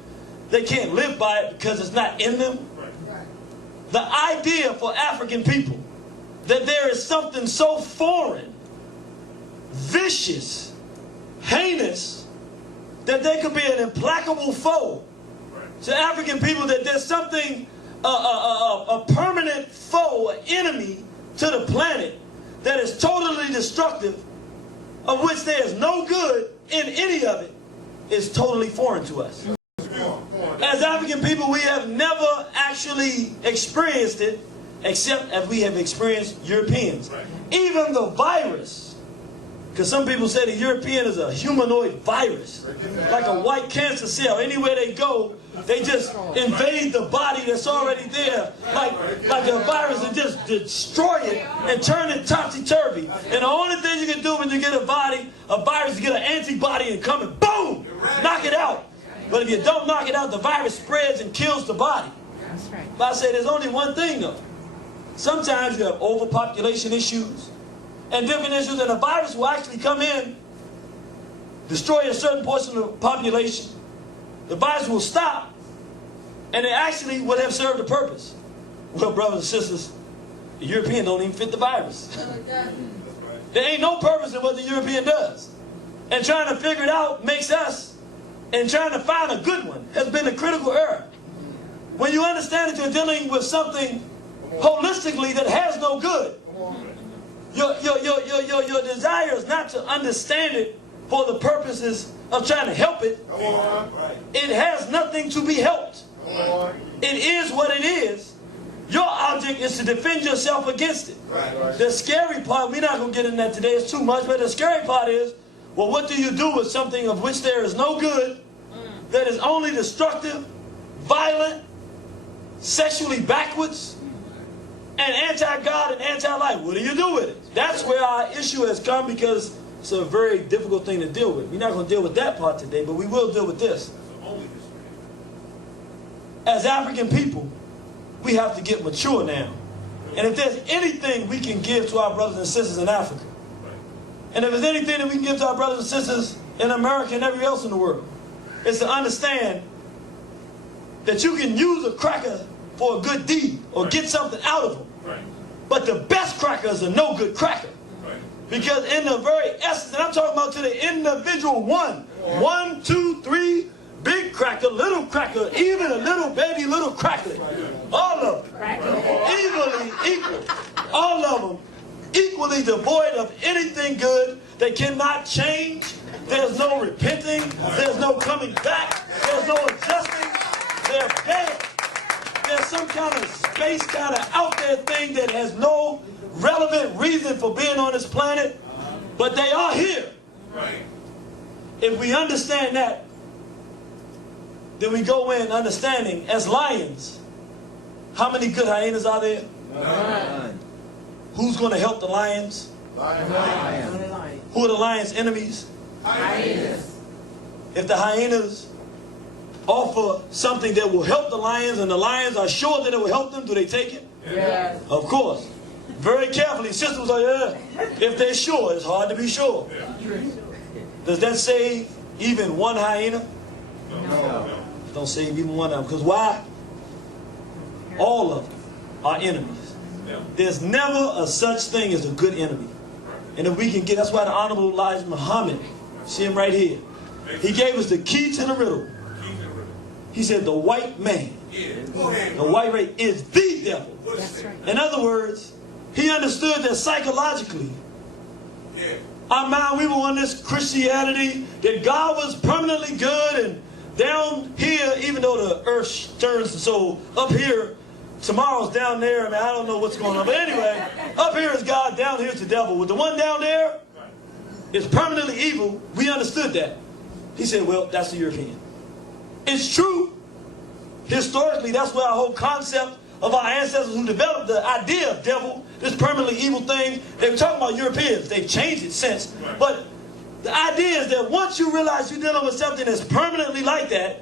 They can't live by it because it's not in them. Right. The idea for African people that there is something so foreign, vicious, heinous, that there could be an implacable foe to African people, that there's something, a permanent foe, an enemy to the planet that is totally destructive, of which there is no good in any of it, is totally foreign to us. As African people, we have never actually experienced it, except as we have experienced Europeans. Even the virus, because some people say the European is a humanoid virus, like a white cancer cell. Anywhere they go, they just invade the body that's already there, like a virus, and just destroy it and turn it topsy-turvy. And the only thing you can do when you get a virus, is get an antibody and come and boom, knock it out. But if you don't knock it out, the virus spreads and kills the body. That's right. But I say there's only one thing though. Sometimes you have overpopulation issues and different issues, and a virus will actually come in, destroy a certain portion of the population. The virus will stop, and it actually would have served a purpose. Well, brothers and sisters, the European don't even fit the virus. There ain't no purpose in what the European does. And trying to figure it out makes us, and trying to find a good one has been a critical error. When you understand that you're dealing with something holistically that has no good, your desire is not to understand it for the purposes of trying to help it. It has nothing to be helped. It is what it is. Your object is to defend yourself against it. The scary part, we're not going to get into that today, it's too much, but the scary part is, well, what do you do with something of which there is no good, that is only destructive, violent, sexually backwards, and anti-God and anti-life? What do you do with it? That's where our issue has come, because it's a very difficult thing to deal with. We're not going to deal with that part today, but we will deal with this. As African people, we have to get mature now. And if there's anything we can give to our brothers and sisters in Africa, and if there's anything that we can give to our brothers and sisters in America and everywhere else in the world, it's to understand that you can use a cracker for a good deed or get something out of them. But the best cracker is a no good cracker. Because in the very essence, and I'm talking about to the individual one, 1, 2, 3, big cracker, little cracker, even a little baby, little cracklet, all of them, equally equal, all of them equally devoid of anything good. They cannot change. There's no repenting. There's no coming back. There's no adjusting. They're dead. There's some kind of space kind of out there thing that has no relevant reason for being on this planet, but they are here. If we understand that, then we go in understanding as lions. How many good hyenas are there? None. Who's going to help the lions? Lion. Who are the lions' enemies? Hyenas. If the hyenas offer something that will help the lions, and the lions are sure that it will help them, do they take it? Yes. Of course. Very carefully. Systems are, if they're sure, it's hard to be sure. Does that save even one hyena? No. Don't save even one of them. Because why? All of them are enemies. There's never a such thing as a good enemy. And if we can get, that's why the Honorable Elijah Muhammad, see him right here, he gave us the key to the riddle. He said the white man, the white race, is the devil. That's right. In other words, he understood that psychologically, our mind, we were on this Christianity, that God was permanently good, and down here, even though the earth turns, so up here, tomorrow's down there. I mean, I don't know what's going on. But anyway, up here is God, down here is the devil. With the one down there is permanently evil. We understood that. He said, well, that's the European. It's true. Historically, that's where our whole concept of our ancestors who developed the idea of devil, this permanently evil thing. They were talking about Europeans. They've changed it since. But the idea is that once you realize you're dealing with something that's permanently like that,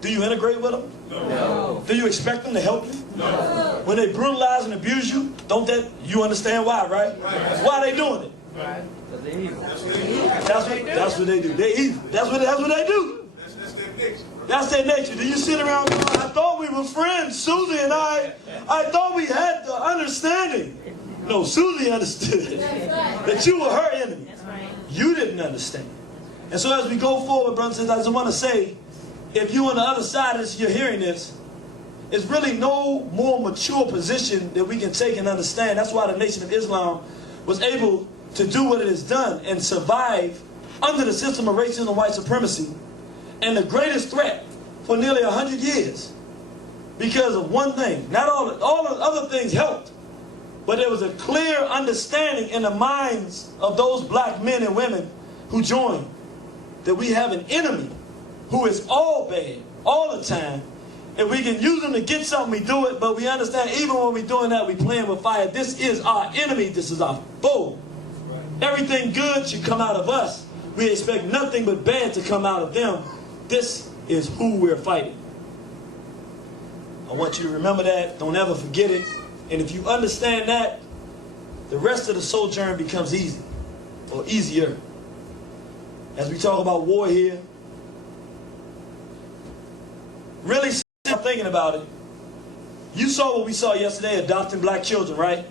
do you integrate with them? No. Do you expect them to help you? No. When they brutalize and abuse you, you understand why, right? Why are they doing it? Right. Because they're evil. That's what they do. They're evil. That's what they do. That's their nature. That's their nature. Do you sit around going, I thought we were friends, Susie and I thought we had the understanding. No, Susie understood that you were her enemy. You didn't understand. And so as we go forward, brothers and sisters, I just want to say, if you on the other side of this, you're hearing this, it's really no more mature position that we can take and understand. That's why the Nation of Islam was able to do what it has done and survive under the system of racism and white supremacy, and the greatest threat for nearly 100 years because of one thing. Not all the other things helped, but there was a clear understanding in the minds of those black men and women who joined that we have an enemy who is all bad, all the time. If we can use them to get something, we do it, but we understand even when we're doing that, we're playing with fire. This is our enemy. This is our foe. Everything good should come out of us. We expect nothing but bad to come out of them. This is who we're fighting. I want you to remember that. Don't ever forget it. And if you understand that, the rest of the sojourn becomes easy, or easier. As we talk about war here, really stop thinking about it. You saw what we saw yesterday, adopting black children, right?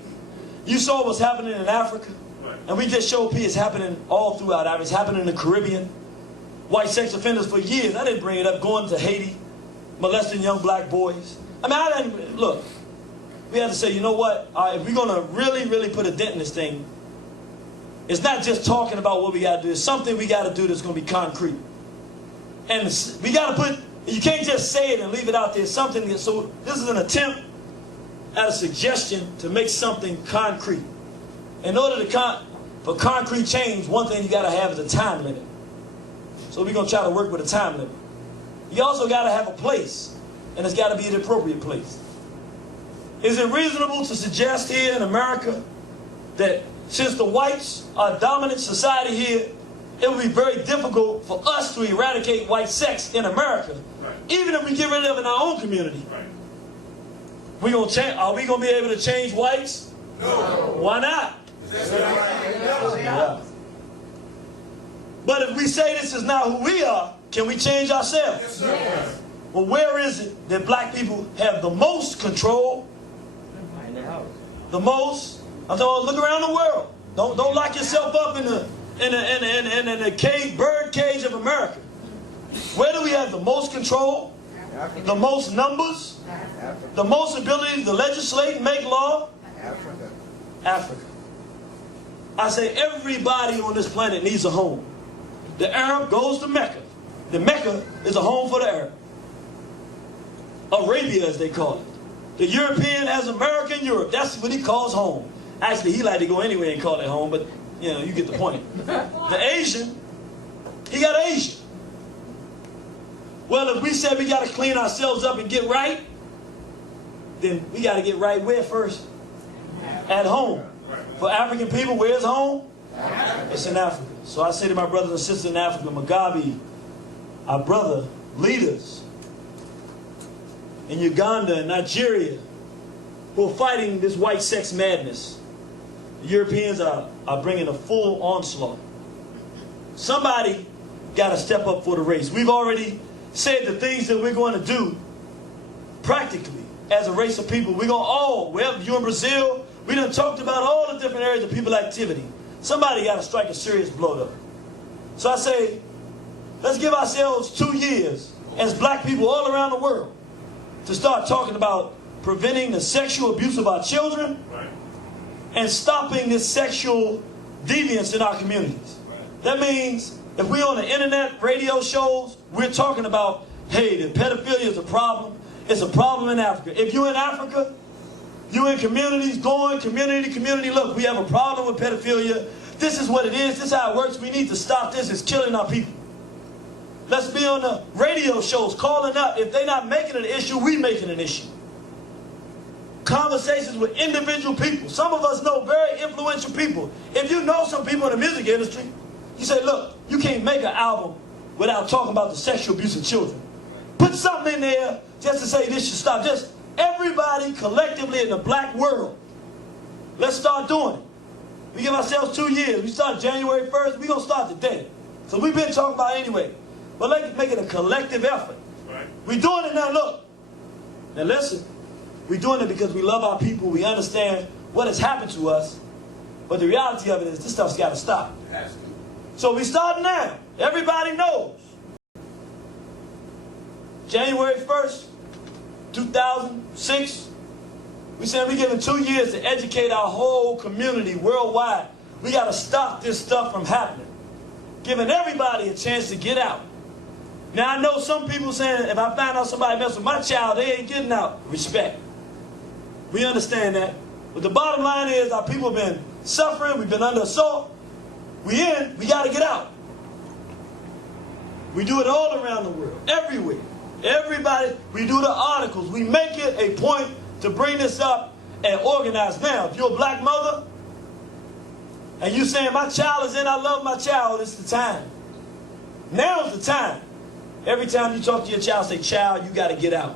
You saw what's happening in Africa. And we just showed it's happening all throughout Africa. It's happening in the Caribbean. White sex offenders for years, I didn't bring it up, going to Haiti, molesting young black boys. I mean, I didn't, look, we had to say, you know what, if we're going to really, really put a dent in this thing, it's not just talking about what we got to do. It's something we got to do that's going to be concrete. And we got to put, you can't just say it and leave it out there. Something, so this is an attempt at a suggestion to make something concrete. In order to for concrete change, one thing you got to have is a time limit. So we're going to try to work with a time limit. You also got to have a place, and it's got to be the appropriate place. Is it reasonable to suggest here in America that since the whites are dominant society here, it would be very difficult for us to eradicate white sex in America, even if we get rid of it in our own community? We gonna change? Are we going to be able to change whites? No. Why not? Yeah. But if we say this is not who we are, can we change ourselves? Yes, sir. Well, where is it that black people have the most control? In the house. The most? I'm talking, look around the world. Don't lock yourself up in the cage, bird cage of America. Where do we have the most control? Africa. The most numbers? Africa. The most ability to legislate and make law? Africa. Africa. I say everybody on this planet needs a home. The Arab goes to Mecca. The Mecca is a home for the Arab. Arabia, as they call it. The European has American Europe. That's what he calls home. Actually, he like to go anywhere and call it home, but you know, you get the point. The Asian, he got Asia. Well, if we said we got to clean ourselves up and get right, then we got to get right where first? At home. For African people, where's home? It's in Africa. So I say to my brothers and sisters in Africa, Mugabe, our brother, leaders in Uganda and Nigeria who are fighting this white sex madness. The Europeans are bringing a full onslaught. Somebody got to step up for the race. We've already said the things that we're going to do practically as a race of people. We're going to well, you in Brazil, we done talked about all the different areas of people activity. Somebody got to strike a serious blow though. So I say, let's give ourselves 2 years as black people all around the world to start talking about preventing the sexual abuse of our children and stopping this sexual deviance in our communities. That means if we're on the internet, radio shows, we're talking about, hey, the pedophilia is a problem. It's a problem in Africa. If you're in Africa, you're in communities, going community to community. Look, we have a problem with pedophilia. This is what it is. This is how it works. We need to stop this. It's killing our people. Let's be on the radio shows calling up. If they're not making it an issue, we making an issue. conversations with individual people. Some of us know very influential people. If you know some people in the music industry, you say, look, you can't make an album without talking about the sexual abuse of children. Put something in there just to say this should stop. Just everybody collectively in the black world, let's start doing it. We give ourselves 2 years. We start January 1st. We're going to start today. So we've been talking about it anyway. But let's make it a collective effort. Right. We're doing it now, look. Now listen, we're doing it because we love our people. We understand what has happened to us. But the reality of it is this stuff's got to stop. It has to. So we start now. Everybody knows. January 1st, 2006, we said we're giving 2 years to educate our whole community worldwide. We got to stop this stuff from happening. Giving everybody a chance to get out. Now I know some people saying if I find out somebody mess with my child, they ain't getting out. Respect. We understand that. But the bottom line is our people have been suffering. We've been under assault. We got to get out. We do it all around the world. Everywhere. Everybody, we do the articles. We make it a point to bring this up and organize. Now, if you're a black mother and you saying my child is in, I love my child, it's the time. Now's the time. Every time you talk to your child, say, child, you got to get out.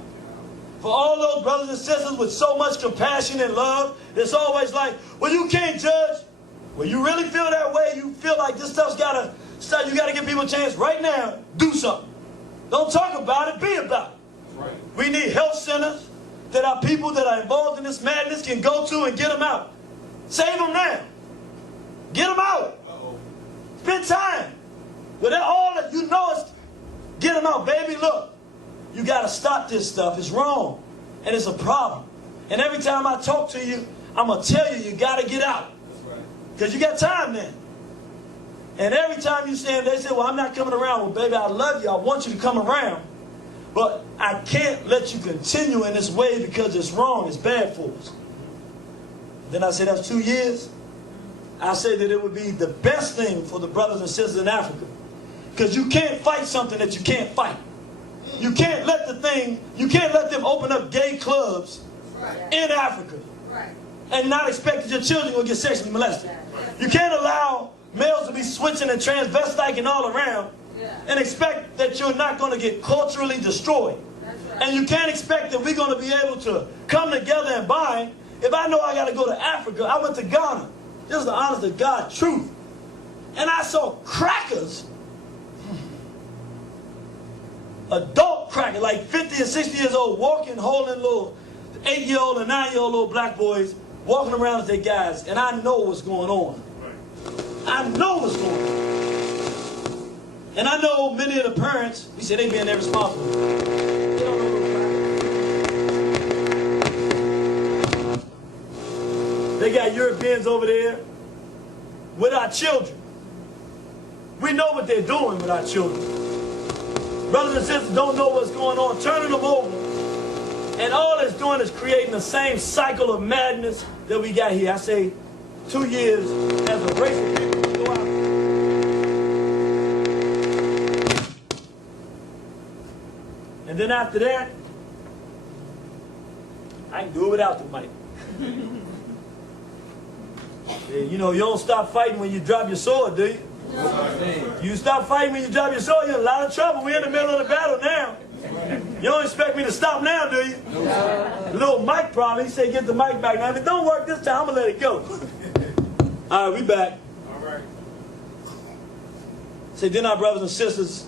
For all those brothers and sisters with so much compassion and love, it's always like, well, you can't judge. Well, you really feel that way, you feel like this stuff's got to start, you got to give people a chance right now, do something. Don't talk about it, be about it. Right. We need health centers that our people that are involved in this madness can go to and get them out. Save them now. Get them out. Spend time. With all that you know is, get them out. Baby, look, you got to stop this stuff. It's wrong. And it's a problem. And every time I talk to you, I'm going to tell you, you got to get out. Because you got time then. And every time you say, they say, well, I'm not coming around. Well, baby, I love you. I want you to come around. But I can't let you continue in this way because it's wrong. It's bad for us. Then I say, that's 2 years. I say that it would be the best thing for the brothers and sisters in Africa. Because you can't fight something that you can't fight. You can't let them open up gay clubs in Africa and not expect that your children will get sexually molested. You can't allow males to be switching and transvestiting all around and expect that you're not going to get culturally destroyed. And you can't expect that we're going to be able to come together and bind. If I know I got to go to Africa, I went to Ghana. This is the honest to God truth. And I saw crackers, adult crackers, like 50 and 60 years old, walking, holding little 8-year-old and 9-year-old little black boys, walking around as their guys. And I know what's going on. I know what's going on. And I know many of the parents, we say they being irresponsible. They don't know they got Europeans over there with our children. We know what they're doing with our children. Brothers and sisters don't know what's going on, turning them over. And all it's doing is creating the same cycle of madness that we got here. I say 2 years as a race of people to go out. And then after that, I can do it without the mic. You know, you don't stop fighting when you drop your sword, do you? No. You stop fighting when you drop your sword, you're in a lot of trouble. We're in the middle of the battle now. You don't expect me to stop now, do you? No. Little mic problem. He said, get the mic back. Now, if it don't work this time, I'm going to let it go. All right, we back. All right. Say, then our brothers and sisters,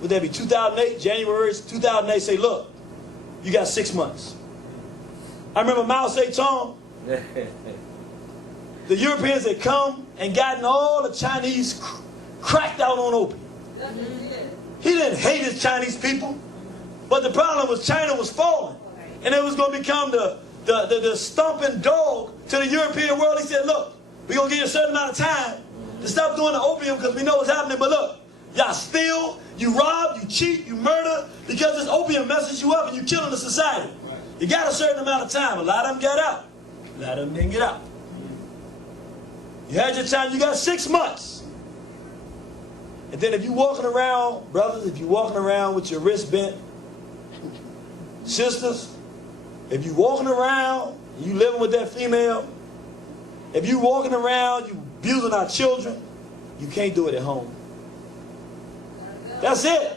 would that be 2008, January 2008, say, look, you got 6 months. I remember Mao Zedong. The Europeans had come and gotten all the Chinese cracked out on opium. He didn't hate his Chinese people, but the problem was China was falling. And it was going to become the stomping dog to the European world. He said, look, we're going to give you a certain amount of time to stop doing the opium because we know what's happening. But look, y'all steal, you rob, you cheat, you murder because this opium messes you up and you're killing the society. You got a certain amount of time. A lot of them got out. A lot of them didn't get out. You had your time, you got 6 months. And then if you're walking around, brothers, if you're walking around with your wrist bent, sisters, if you're walking around you living with that female, if you walking around, you abusing our children, you can't do it at home. That's it.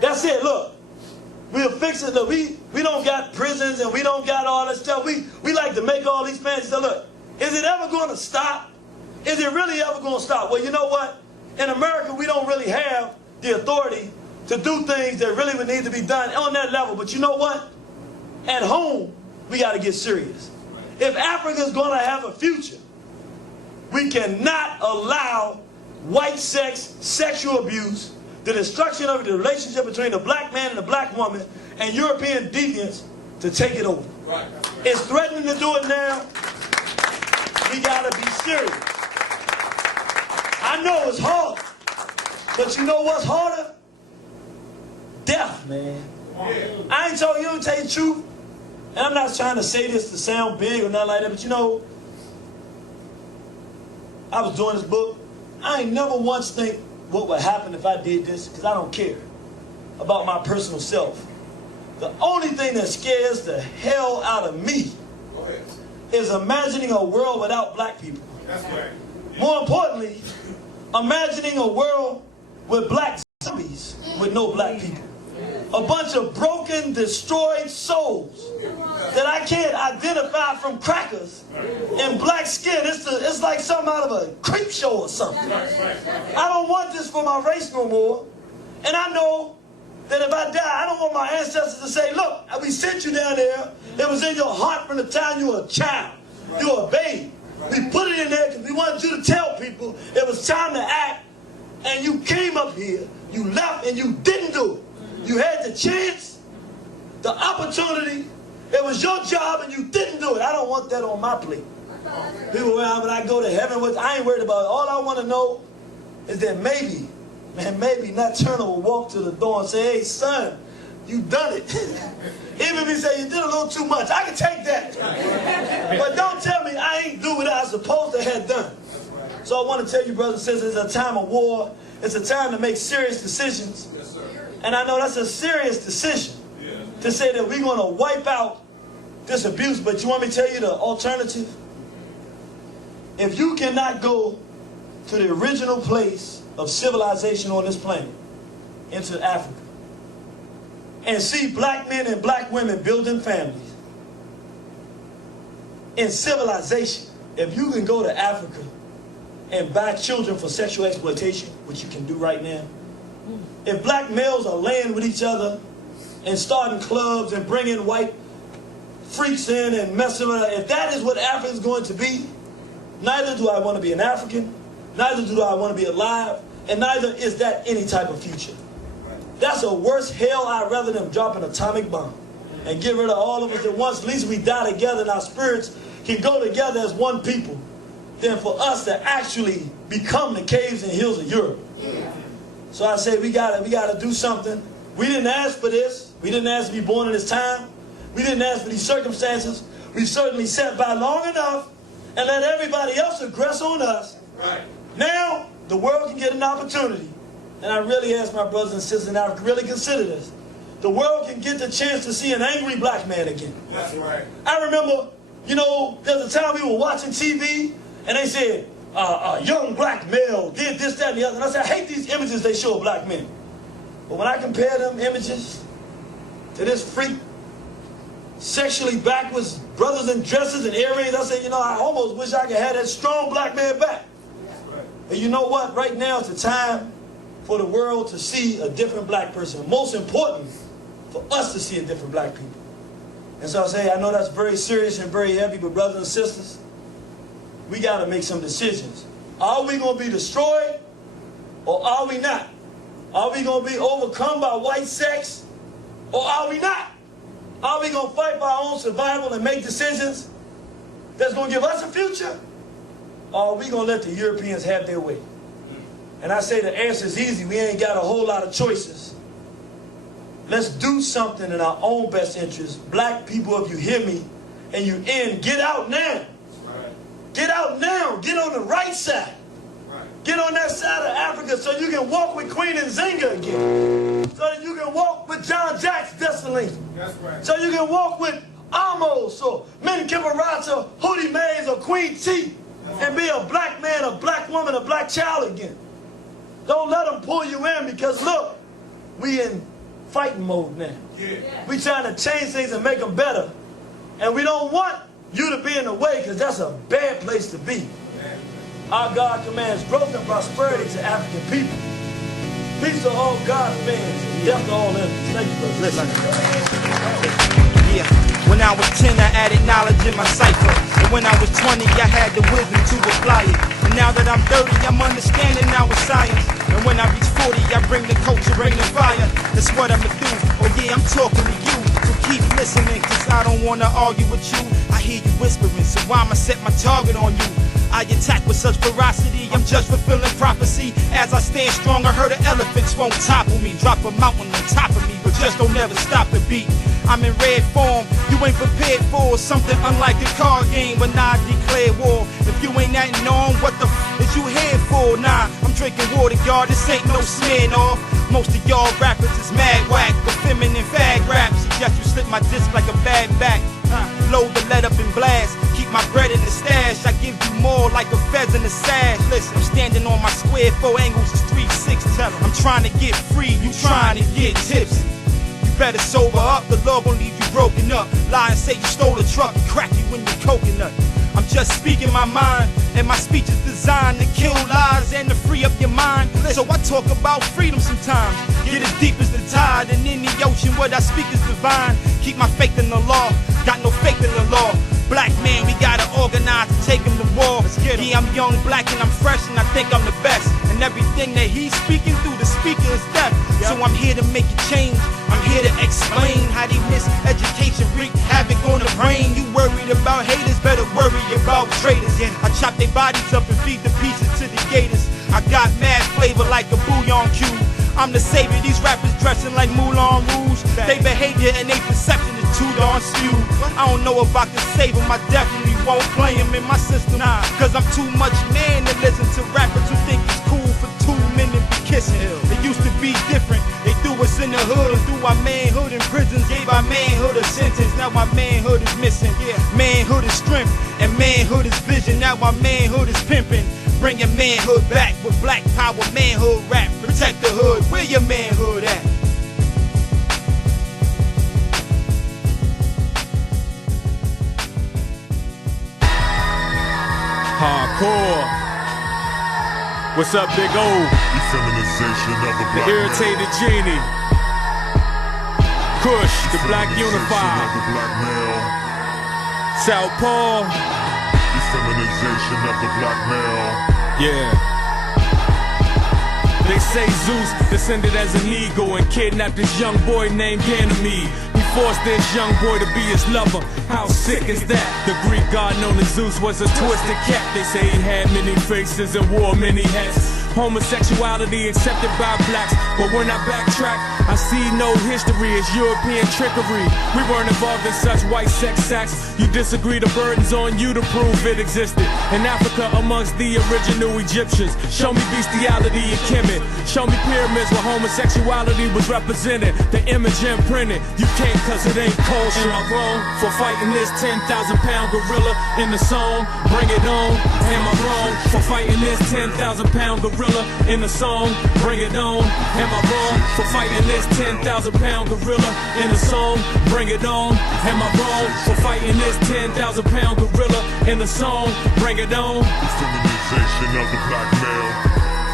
That's it. Look, we'll fix it. Look, we don't got prisons and we don't got all that stuff. We like to make all these plans. So look, is it ever going to stop? Is it really ever going to stop? Well, you know what? In America, we don't really have the authority to do things that really would need to be done on that level. But you know what? At home, we got to get serious. If Africa's going to have a future, we cannot allow white sex, sexual abuse, the destruction of the relationship between the black man and the black woman, and European deviants to take it over. Right. It's threatening to do it now. We got to be serious. I know it's hard, but you know what's harder? Death, man. I ain't told you to tell you the truth, and I'm not trying to say this to sound big or nothing like that, but you know, I was doing this book. I ain't never once think what would happen if I did this, because I don't care about my personal self. The only thing that scares the hell out of me is imagining a world without black people. That's right. More importantly, imagining a world with black zombies with no black people. A bunch of broken, destroyed souls that I can't identify from crackers and black skin. It's like something out of a creep show or something. I don't want this for my race no more. And I know that if I die, I don't want my ancestors to say, look, we sent you down there. It was in your heart from the time you were a child. You were a baby. We put it in there because we wanted you to tell people it was time to act. And you came up here, you left, and you didn't do it. You had the chance, the opportunity. It was your job, and you didn't do it. I don't want that on my plate. People, when I go to heaven, I ain't worried about it. All I want to know is that maybe, man, maybe Nat Turner will walk to the door and say, hey, son, you done it. Even if he say you did a little too much, I can take that. But don't tell me I ain't do what I was supposed to have done. So I want to tell you, brothers and sisters, it's a time of war. It's a time to make serious decisions. And I know that's a serious decision to say that we're going to wipe out this abuse. But you want me to tell you the alternative? If you cannot go to the original place of civilization on this planet, into Africa, and see black men and black women building families in civilization, if you can go to Africa and buy children for sexual exploitation, which you can do right now, if black males are laying with each other and starting clubs and bringing white freaks in and messing around, if that is what Africa is going to be, neither do I want to be an African, neither do I want to be alive, and neither is that any type of future. That's a worse hell. I'd rather them drop an atomic bomb and get rid of all of us at once. At least we die together and our spirits can go together as one people, than for us to actually become the caves and hills of Europe. So I say we gotta do something. We didn't ask for this. We didn't ask to be born in this time. We didn't ask for these circumstances. We certainly sat by long enough and let everybody else aggress on us. Right. Now the world can get an opportunity. And I really ask my brothers and sisters in Africa, really consider this. The world can get the chance to see an angry black man again. That's right. I remember, you know, there's a time we were watching TV and they said, a young black male did this, that, and the other. And I said, I hate these images they show of black men. But when I compare them images to this freak, sexually backwards brothers in dresses and earrings, I said, you know, I almost wish I could have that strong black man back. And you know what? Right now is the time for the world to see a different black person. Most important, for us to see a different black people. And so I say, I know that's very serious and very heavy, but brothers and sisters, we got to make some decisions. Are we going to be destroyed or are we not? Are we going to be overcome by white sex or are we not? Are we going to fight for our own survival and make decisions that's going to give us a future? Or are we going to let the Europeans have their way? And I say the answer is easy. We ain't got a whole lot of choices. Let's do something in our own best interest. Black people, if you hear me and you in, get out now. Get out now. Get on the right side. Get on that side of Africa so you can walk with Queen Nzinga again. So that you can walk with John Jack's Dessalines. So you can walk with Amos or Min Kibarata, Hootie Mays or Queen T and be a black man, a black woman, a black child again. Don't let them pull you in because look, we in fighting mode now. We trying to change things and make them better. And we don't want you to be in the way because that's a bad place to be. Our God commands growth and prosperity to African people. Peace to all God's fans, death to all enemies. Thank you for listening. Yeah, when I was 10, I added knowledge in my cipher. And when I was 20, I had the wisdom to apply it. And now that I'm 30, I'm understanding now with science. And when I reach 40, I bring the culture, bring the fire. That's what I'ma do. Oh yeah, I'm talking to you. So keep listening, cause I don't wanna argue with you. I hear you whispering, so I'ma set my target on you. I attack with such ferocity, I'm just fulfilling prophecy. As I stand strong, I heard the elephants won't topple me. Drop a mountain on top of me, but just don't ever stop the beat. I'm in red form, you ain't prepared for something unlike a card game, but nah, I declare war. If you ain't that known, what the is you here for? Nah, I'm drinking water, y'all, this ain't no smearing off. Most of y'all rappers is mad whack, with feminine fag raps. Suggest you slip my disc like a bad back. Load the lead up and blast, keep my bread in the stash. I give you more like a fez in the sash. Listen, I'm standing on my square, 4 angles is 360. I'm trying to get free, you trying to get tipsy. Better sober up, the law gon' leave you broken up. Lie and say you stole a truck and crack you in your coconut. I'm just speaking my mind, and my speech is designed to kill lies and to free up your mind. So I talk about freedom sometimes. Get as deep as the tide, and in the ocean what I speak is divine. Keep my faith in the law, got no faith in the law. Black man, we gotta organize to take him to war. Yeah, I'm young, black, and I'm fresh, and I think I'm the best. And everything that he's speaking through the speaker is death. So I'm here to make a change. I'm here to explain how they miseducation wreak havoc on the brain. You worried about haters, better worry about traitors. I chop their bodies up and feed the pieces to the gators. I got mad flavor like a bouillon cube. I'm the savior, these rappers dressing like Moulin Rouge. They behavior and they perception is too darn skewed. I don't know if I can save them, I definitely won't play them in my system. Cause I'm too much man to listen to rappers who think it's cool for 2 men to be kissing. It used to be different, they threw us in the hood and threw our manhood in prisons. Gave our manhood a sentence, now our manhood is missing. Manhood is strength and manhood is vision, now our manhood is pimping. Bringing manhood back with black power manhood rap. Protect the hood, where your manhood at? Hardcore. What's up, Big O? Effeminization of the The black irritated genie. Kush, the black unified. the black male. Southpaw. Effeminization of the black male. Yeah. They say Zeus descended as an eagle and kidnapped this young boy named Ganymede. He forced this young boy to be his lover. How sick is that? The Greek god known as Zeus was a twisted cat. They say he had many faces and wore many hats. Homosexuality accepted by blacks, but when I backtrack, I see no history as European trickery. We weren't involved in such white sex acts. You disagree, the burden's on you to prove it existed. In Africa amongst the original Egyptians, show me bestiality in Kemet. Show me pyramids where homosexuality was represented. The image imprinted. You can't cause it ain't kosher. Am I wrong for fighting this 10,000-pound gorilla in the song? Bring it on. Am I wrong for fighting this 10,000-pound gorilla in the song? Bring it on. Am I wrong for fighting this 10,000-pound gorilla in the song? Bring it on. Am I wrong for fighting this 10,000-pound gorilla in the song? Bring it on. Effeminization of the black male.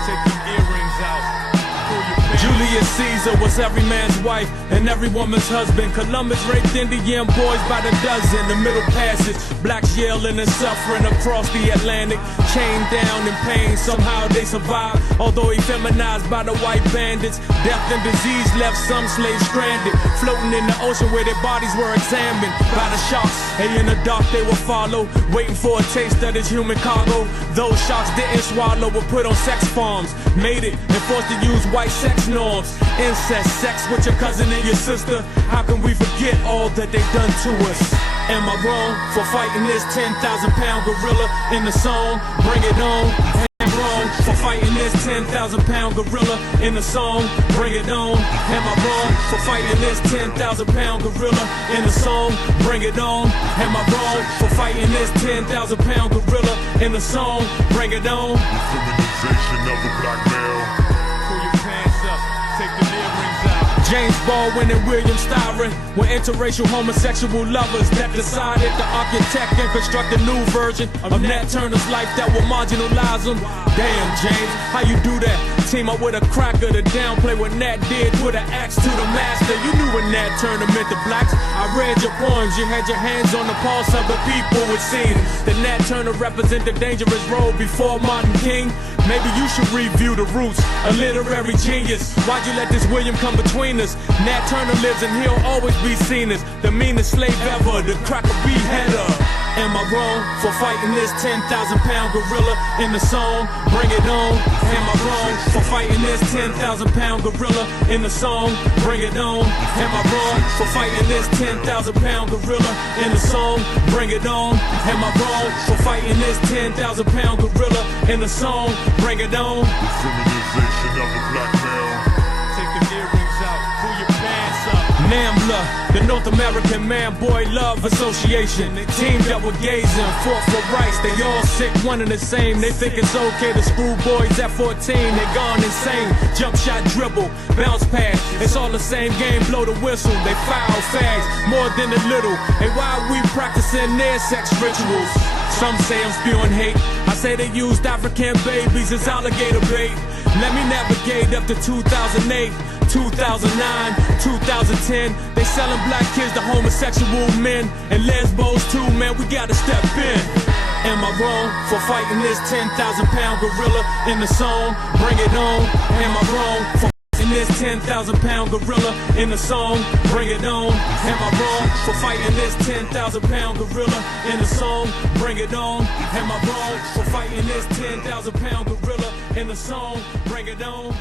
Take your earrings out. Julius Caesar was every man's wife and every woman's husband. Columbus raped Indian boys by the dozen. The Middle Passage, blacks yelling and suffering across the Atlantic. Chained down in pain, somehow they survived. Although effeminized by the white bandits, death and disease left some slaves stranded, floating in the ocean where their bodies were examined by the sharks. And in the dark they would follow, waiting for a taste of this human cargo. Those sharks didn't swallow, were put on sex farms, made it and forced to use white sex norms. Incest, sex with your cousin and your sister. How can we forget all that they've done to us? Am I wrong for fighting this 10,000-pound gorilla in the song? Bring it on. Am I wrong for fighting this 10,000-pound gorilla in the song? Bring it on. Am I wrong for fighting this 10,000-pound gorilla in the song? Bring it on. Am I wrong for fighting this 10,000-pound gorilla in the song? Bring it on. Effeminization of the black male. Pull your pants up, take the earrings out. James Baldwin and William Styron were interracial homosexual lovers that decided to architect and construct a new version of Nat Turner's life that would marginalize them. Damn, James, how you do that? Team up with a cracker to downplay what Nat did, put an axe to the master. You knew what Nat Turner meant to blacks. I read your poems, you had your hands on the pulse of the people. It seemed that Nat Turner represented a dangerous role before Martin King. Maybe you should review the roots, a literary genius. Why'd you let this William come between us? Nat Turner lives and he'll always be seen as the meanest slave ever, the cracker beheader. Am I wrong for fighting this 10,000-pound gorilla in the song? Bring it on. Am I wrong for fighting this 10,000-pound gorilla in the song? Bring it on. Am I wrong for fighting this 10,000-pound gorilla in the song? Bring it on. Am I wrong for fighting this 10,000-pound gorilla in the song? Bring it on. Effeminization of the black male. Take the earrings out, pull your pants up. NAMBLA, the North American Man-Boy Love Association, teamed up with gays and fought for rights. They all sick, one and the same. They think it's okay to screw boys at 14. They gone insane. Jump shot, dribble, bounce pass. It's all the same game. Blow the whistle. They foul fags more than a little. And why we practicing their sex rituals? Some say I'm spewing hate. I say they used African babies as alligator bait. Let me navigate up to 2008, 2009, 2010. They selling black kids to homosexual men and lesbos too, man, we gotta step in. Am I wrong for fighting this 10,000-pound gorilla in the song? Bring it on. Am I wrong for fighting this 10,000-pound gorilla in the song? Bring it on. Am I wrong for fighting this 10,000-pound gorilla in the song? Bring it on. Am I wrong for fighting this 10,000-pound gorilla in the song? Bring it on.